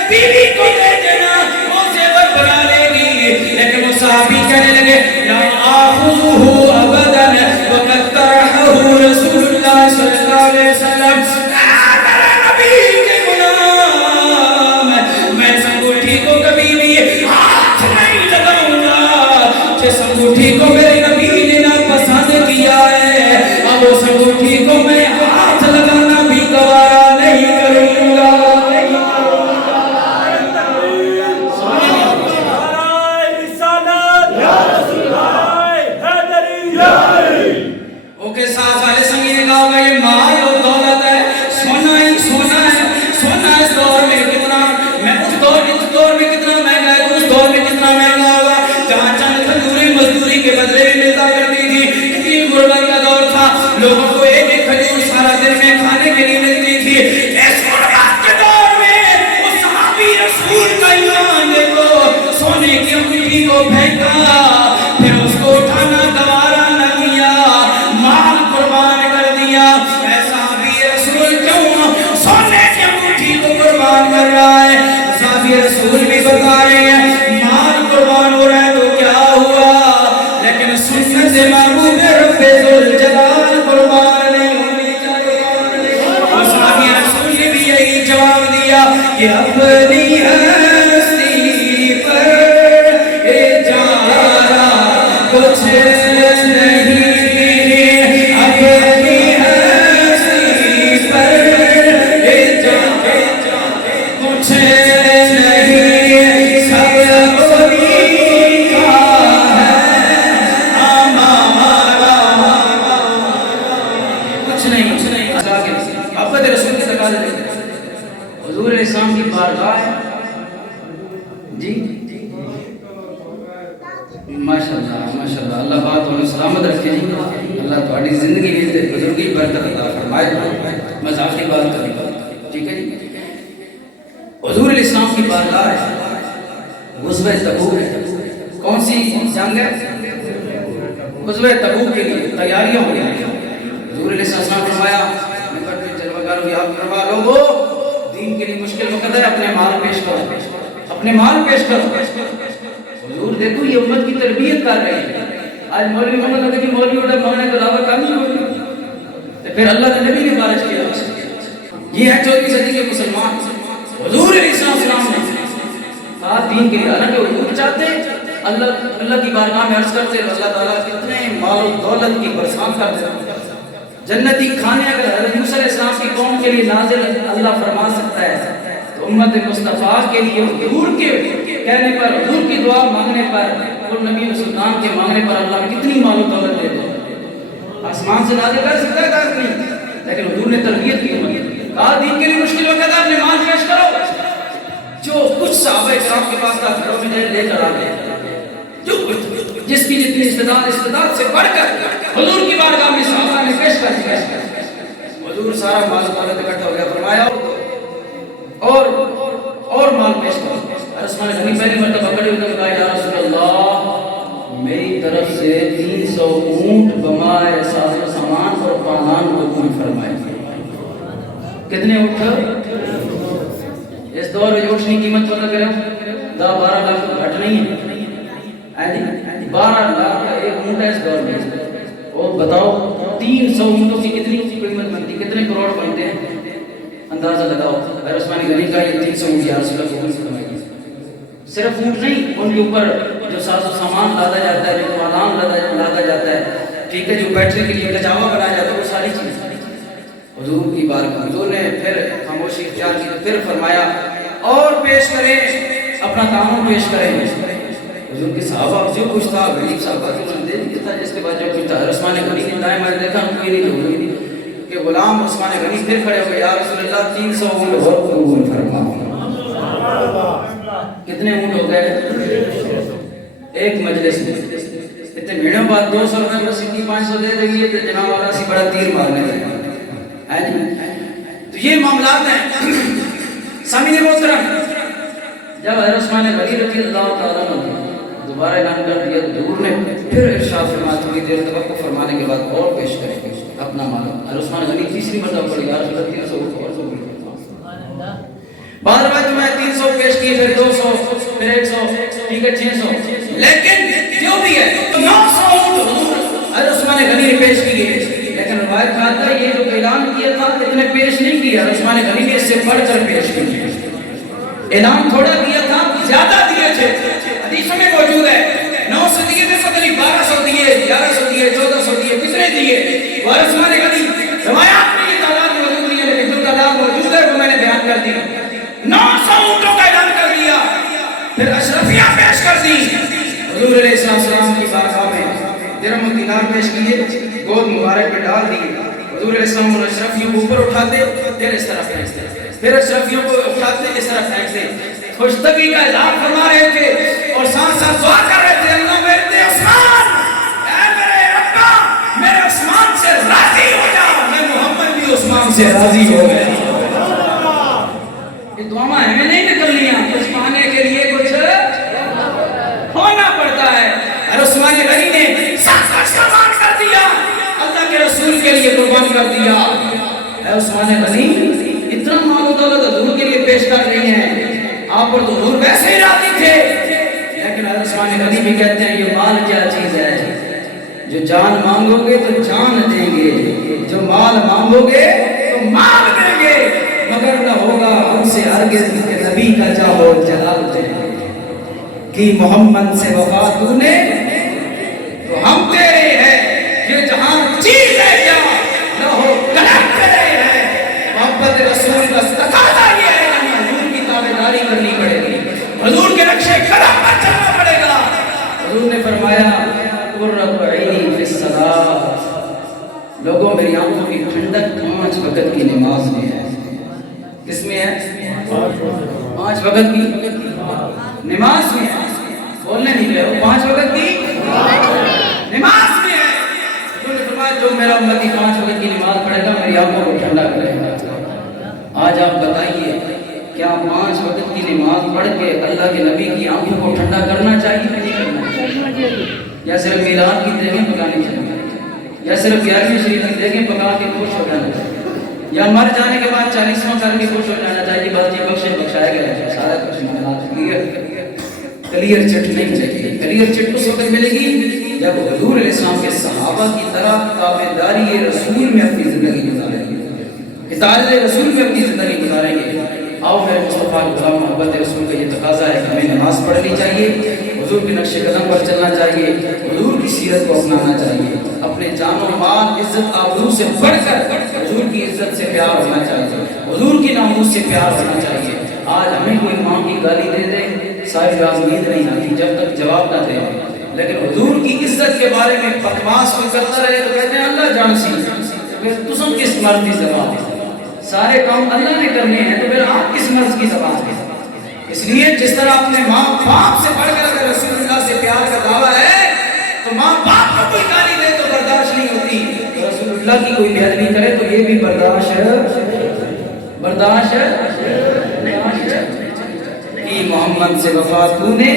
بیوی کو دے دینا، وہ زیور بنا لے گی، لیکن وہ صحابی کہنے لگے لا آخذہ ابدا وقد طرحہ رسول اللہ صلی اللہ علیہ وسلم۔ میرے نبی کے غلام، میں اس انگوٹھی کو کبھی بھی ہاتھ نہیں لگاؤں گا، جس انگوٹھی کو میرے نبی نے ناپسند کیا ہے، اب اس انگوٹھی کو میں ہاتھ لگانا بھی گوارا نہیں کروں گا۔ اوکے ساتھ والے سنگی نے کہا ہوگا یہ مال اور دولت ہے، سونا ہی سونا ہے، سونا اس دور میں کتنا، میں اس دور میں کتنا مہنگا ہے تو اس دور میں کتنا مہنگا ہوگا، جہاں چند کھجوریں مزدوری کے بدلے بھی ملتا کرتی تھی، کتنی غربت کا دور تھا، لوگوں کو ایک ایک کھجور سارا دن میں کھانے کے لیے ملتی تھی۔ اس غربت کے دور میں وہ صحابی رسول کا ایمان دیکھو، سونے کی انگوٹھی کو پھینکا، پھر اس کو اٹھانا گوارا نہ کیا، مال قربان کر دیا۔ ایسا بھی رسول کیوں سونے کی انگوٹھی کو قربان کر رہا ہے؟ صحابی رسول بھی بتا رہے ہیں مال قربان ہو رہا ہے تو کیا ہوا، لیکن سنت محبوب رب ذوالجلال قربان نہیں ہونی چاہیے۔ اور صحابی رسول نے بھی یہی جواب دیا کہ اپنی ہستی پر اجارہ کچھ نہیں، اپنی ہستی پر اجارہ کچھ نہیں، سب انہی کا ہے ہمارا، کچھ نہیں۔ محبت رسول کی تقاضے حضور اسلام کی بارگاہ ہے جی، ماشاءاللہ ماشاءاللہ، اللہ بات انہیں سلامت رکھے جی، اللہ تھوڑی زندگی میں بزرگی برکت عطا فرمائے۔ مذاق کی بات کریں ٹھیک ہے جی، حضور اسلام کی بارگاہ ہے، غزوہ تبوک ہے، کون سی جنگ ہے؟ غزوہ تبوک کے لیے تیاریاں ہو رہی ہیں۔ حضور علیہ السلام نے فرمایا ممبر پہ جلوہ گاروں کی آپ فرما لوگو کرتا ہے اپنے مال پیش کرو، اپنے مال پیش کرو۔ حضور دیکھو یہ امت کی تربیت کر رہے ہیں۔ آج مولوی محمد لگے کہ مولوی اٹھا مانگنے کے علاوہ کام نہیں ہوئی، تو پھر اللہ کے نبی نے خارج کیا۔ یہ ہے 14ویں صدی کے مسلمان۔ حضور علیہ السلام نے کہا دین کے لیے، حالانکہ حضور چاہتے اللہ کی بارگاہ میں عرض کرتے اللہ تعالیٰ کتنے مال و دولت کی برسات کر دیتے، جنتی کھانے اگر حضرت موسیٰ علیہ السلام کی قوم کے لیے نازل اللہ فرما سکتا ہے تو امت مصطفیٰ کے لیے حضور کے کہنے پر، حضور کی دعا مانگنے پر اور نبی و سلطان کے مانگنے پر اللہ کتنی مال و دولت دے دے۔ آسمان سے نازل کر سکتا ہے کہ نہیں، لیکن حضور نے تربیت کی امت، کہا دین کے لیے مشکل وقت اپنے مال پیش کرو۔ جو کچھ صحابہ کرام کے پاس تھا گھروں میں لے کر آ گئے، جو کچھ جس کی جتنی استطاعت سے بڑھ کر حضور کی بارگاہ میں صحابہ نے پیش کر دیا۔ حضور سارا مال و دولت اکٹھا ہو گیا، فرمایا اور مال پیش کرو۔ عثمان غنی پہلی مرتبہ کھڑے ہوئے کہا یا رسول اللہ میری طرف سے 300 اونٹ بمائے ساز و سامان اور پالان قبول فرمائے۔ کتنے اونٹ؟ اس دور میں اونٹ کی قیمت پتہ کرو 10-12 لاکھ تو گھٹ نہیں ہے، 12 لاکھ کا ایک اونٹ ہے اس دور میں۔ اور بتاؤ 300 اونٹوں کی کتنی قیمت بنتی، کتنے کروڑ بنتے ہیں، اندازہ لگاؤ۔ اگر عثمان غنی کا یہ 300 اونٹ یا رسول اللہ قبول فرمائے، صرف اونٹ نہیں، ان کے اوپر جو ساز و سامان لادا جاتا ہے، جو پالان لادا جاتا ہے، ٹھیک ہے، جو بیٹھنے کے لیے کچاوا بنایا جاتا ہے، وہ ساری چیزیں حضور کی بارگاہ۔ حضور نے پھر خاموشی اختیار کی، پھر فرمایا اور پیش کریں، اپنا تعاون پیش کریں۔ حضور کے صحابہ جو کچھ تھا، غریب صحابہ جو دے دیا تھا، جس کے بعد جو کچھ تھا، عثمان غنی نے دائیں بائیں دیکھا کوئی نہیں کہ غلام عثمان غنی پھر کھڑے ہوئے، یا رسول اللہ 300 اونٹ اور قبول فرما۔ کتنے اونٹ ہو گئے ایک مجلس میں؟ اتنے میڈم بات 200 روپے بس اتنی 500 دے دیں گے تو جناب والا سی بڑا تیر مارنے لگا۔ تو یہ معاملات ہیں سامعین محترم۔ جب حضرت عثمان غنی رضی اللہ تعالیٰ عنہ دوبارہ اعلان کر دیا تو حضور نے پھر ارشاد فرمایا تھوڑی دیر توقف فرمانے کے بعد اور پیش کریں اپنا مال۔ حضرت عثمان غنی تیسری مرتبہ پڑھی، یا رسول اللہ 300 اور قبول فرما۔ بعد میں میں 300 پیش کیے، پھر 200، پھر 100، ٹھیک ہے 600، لیکن جو بھی ہے 900 حضرت عثمان غنی نے پیش کیے۔ لیکن روایت میں آتا ہے یہ جو اعلان کیا تھا اتنے پیش نہیں کیا، عثمان غنی نے اس سے بڑھ کر پیش کیا۔ اعلان تھوڑا کیا تھا، زیادہ دیے تھے، حدیثوں میں موجود ہے 900 دیے تھے، پتہ نہیں 1200 دیے، 1100 دیے، 1400 دیے، کتنے دیے؟ اور عثمان غنی روایات میں یہ تعداد موجود نہیں ہے، لیکن جو تعداد موجود ہے وہ میں نے بیان کر دی۔ 900 اونٹوں کا اعلان کر دیا، پھر اشرفیاں پیش کر دی۔ حضور علیہ السلام کی بارگاہ میں درہم و دینار پیش کیے، گود مبارک پہ ڈال دیے۔ حضور علیہ السلام ان اشرفیوں کو اوپر اٹھاتے، پھر اس طرف پھینکتے، پھر اشرفیوں کو اٹھاتے، اس طرف پھینکتے، خوشتگی کا اظہار فرما رہے تھے اور ساتھ ساتھ دعا کر رہے تھے، اللہ میرے عثمان، اے میرے ربا میرے عثمان سے راضی ہو جا، میں محمد بھی عثمان سے راضی ہو گیا۔ یہ دعائیں ہمیں نہیں نکلنیاں، کچھ پانے کے لیے کچھ ہونا پڑتا ہے۔ اور عثمان غنی نے سب کچھ قربان کر دیا، اللہ کے رسول کے لیے قربان کر دیا۔ اے عثمان غنی اتنا مال و دولت حضور کے لیے پیش کر رہی ہیں، آپ پر تو حضور ویسے ہی راضی تھے، لیکن حضرت عثمان غنی بھی کہتے ہیں یہ مال کیا چیز ہے، جو جان مانگو گے تو جان دیں گے، جو مال مانگو گے تو مال دیں گے، مگر نہ ہوگا ان سے ہرگز کہ نبی کا جاہو جلال دیں گے۔ کہ محمد سے وفا تو نے تو ہم تیرے ہیں، یہ جہاں چیز ہے کیا لہو قلم تیرے ہے، محبت رسول کا تقاضا یہ ہے کہ حضور کی تابعداری کرنی پڑے گی، حضور کے نقشے قدم پر چلنا پڑے گا۔ حضور نے فرمایا قرۃ عینی فی الصلاۃ، لوگوں میری آنکھوں کی ٹھنڈک 5 وقت کی نماز میں ہے۔ کس میں ہے؟ 5 وقت کی نماز میں ہے، بولنے نہیں رہے ہو، 5 وقت کی نماز میں ہے۔ حضور نے فرمایا جو میرا امتی 5 وقت کی نماز پڑھے گا میری آنکھوں کو ٹھنڈا کرے گا۔ آج آپ بتائیے کیا 5 وقت کی نماز پڑھ کے اللہ کے نبی کی آنکھوں کو ٹھنڈا کرنا چاہیے نہیں کرنا چاہیے؟ یا صرف میلاد کی دیگیں پکانی چاہیے، یا صرف 11ویں شریف کی دیگیں پکا کے خوش ہو جانا چاہیے؟ یا مر جانے کے بعد 40واں کر کے خوش ہو جانا چاہیے بس یہ بخشے بخشائے گئے سارا کچھ ملنا کلیئر چٹ نہیں چاہیے. کلیئر چٹ اس وقت ملے گی جب حضور علیہ السلام کے صحابہ کی طرح تابعداری رسول میں اپنی زندگی گزاریں گے, اطاعت رسول میں اپنی زندگی گزاریں گے. آؤ میرے مصطفیٰ غلام محبت رسول کا یہ تقاضا ہے کہ ہمیں نماز پڑھنی چاہیے, حضور کے نقش قدم پر چلنا چاہیے, حضور کی سیرت کو اپنانا چاہیے, اپنے جان و مال عزت آبرو سے بڑھ کر حضور کی عزت سے پیار ہونا چاہیے, حضور کی ناموس سے پیار ہونا چاہیے. آج ہمیں کوئی ماں کی گالی دے دے صاحب راز نیند نہیں آتی جب تک جواب نہ دے, لیکن حضور کی عزت کے بارے میں بکواس کوئی کرتا رہے تو کہتے ہیں اللہ جان سی, پھر تسم کس مرد کی زبان ہے, سارے کام اللہ نے کرنے ہیں تو پھر آپ کس مرض کی زبان ہے. اس لیے جس طرح اپنے ماں باپ سے بڑھ کر اگر رسول اللہ سے پیار کا دعویٰ ہے تو ماں باپ کو کوئی گالی دے تو برداشت نہیں ہوتی, تو رسول اللہ کی کوئی بے ادبی کرے تو یہ بھی برداشت کی محمد سے وفا تو نے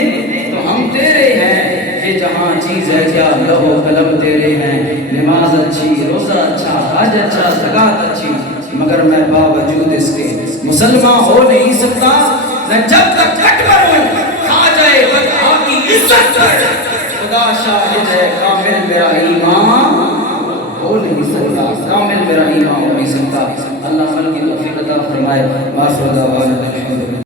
تو ہم تیرے ہیں, یہ جہاں چیز ہے کیا لہو قلم تیرے ہیں. نماز اچھی, روزہ اچھا, حج اچھا, زکات اچھی, مگر میں باوجود اس کے مسلمان ہو نہیں سکتا. میں جب تک کٹور ہوں کھا جائے بدعا کی عزت کر, خدا شاہد ہے کامل میرا ایمان ہو نہیں سکتا, کامل میرا ایمان ہو نہیں سکتا.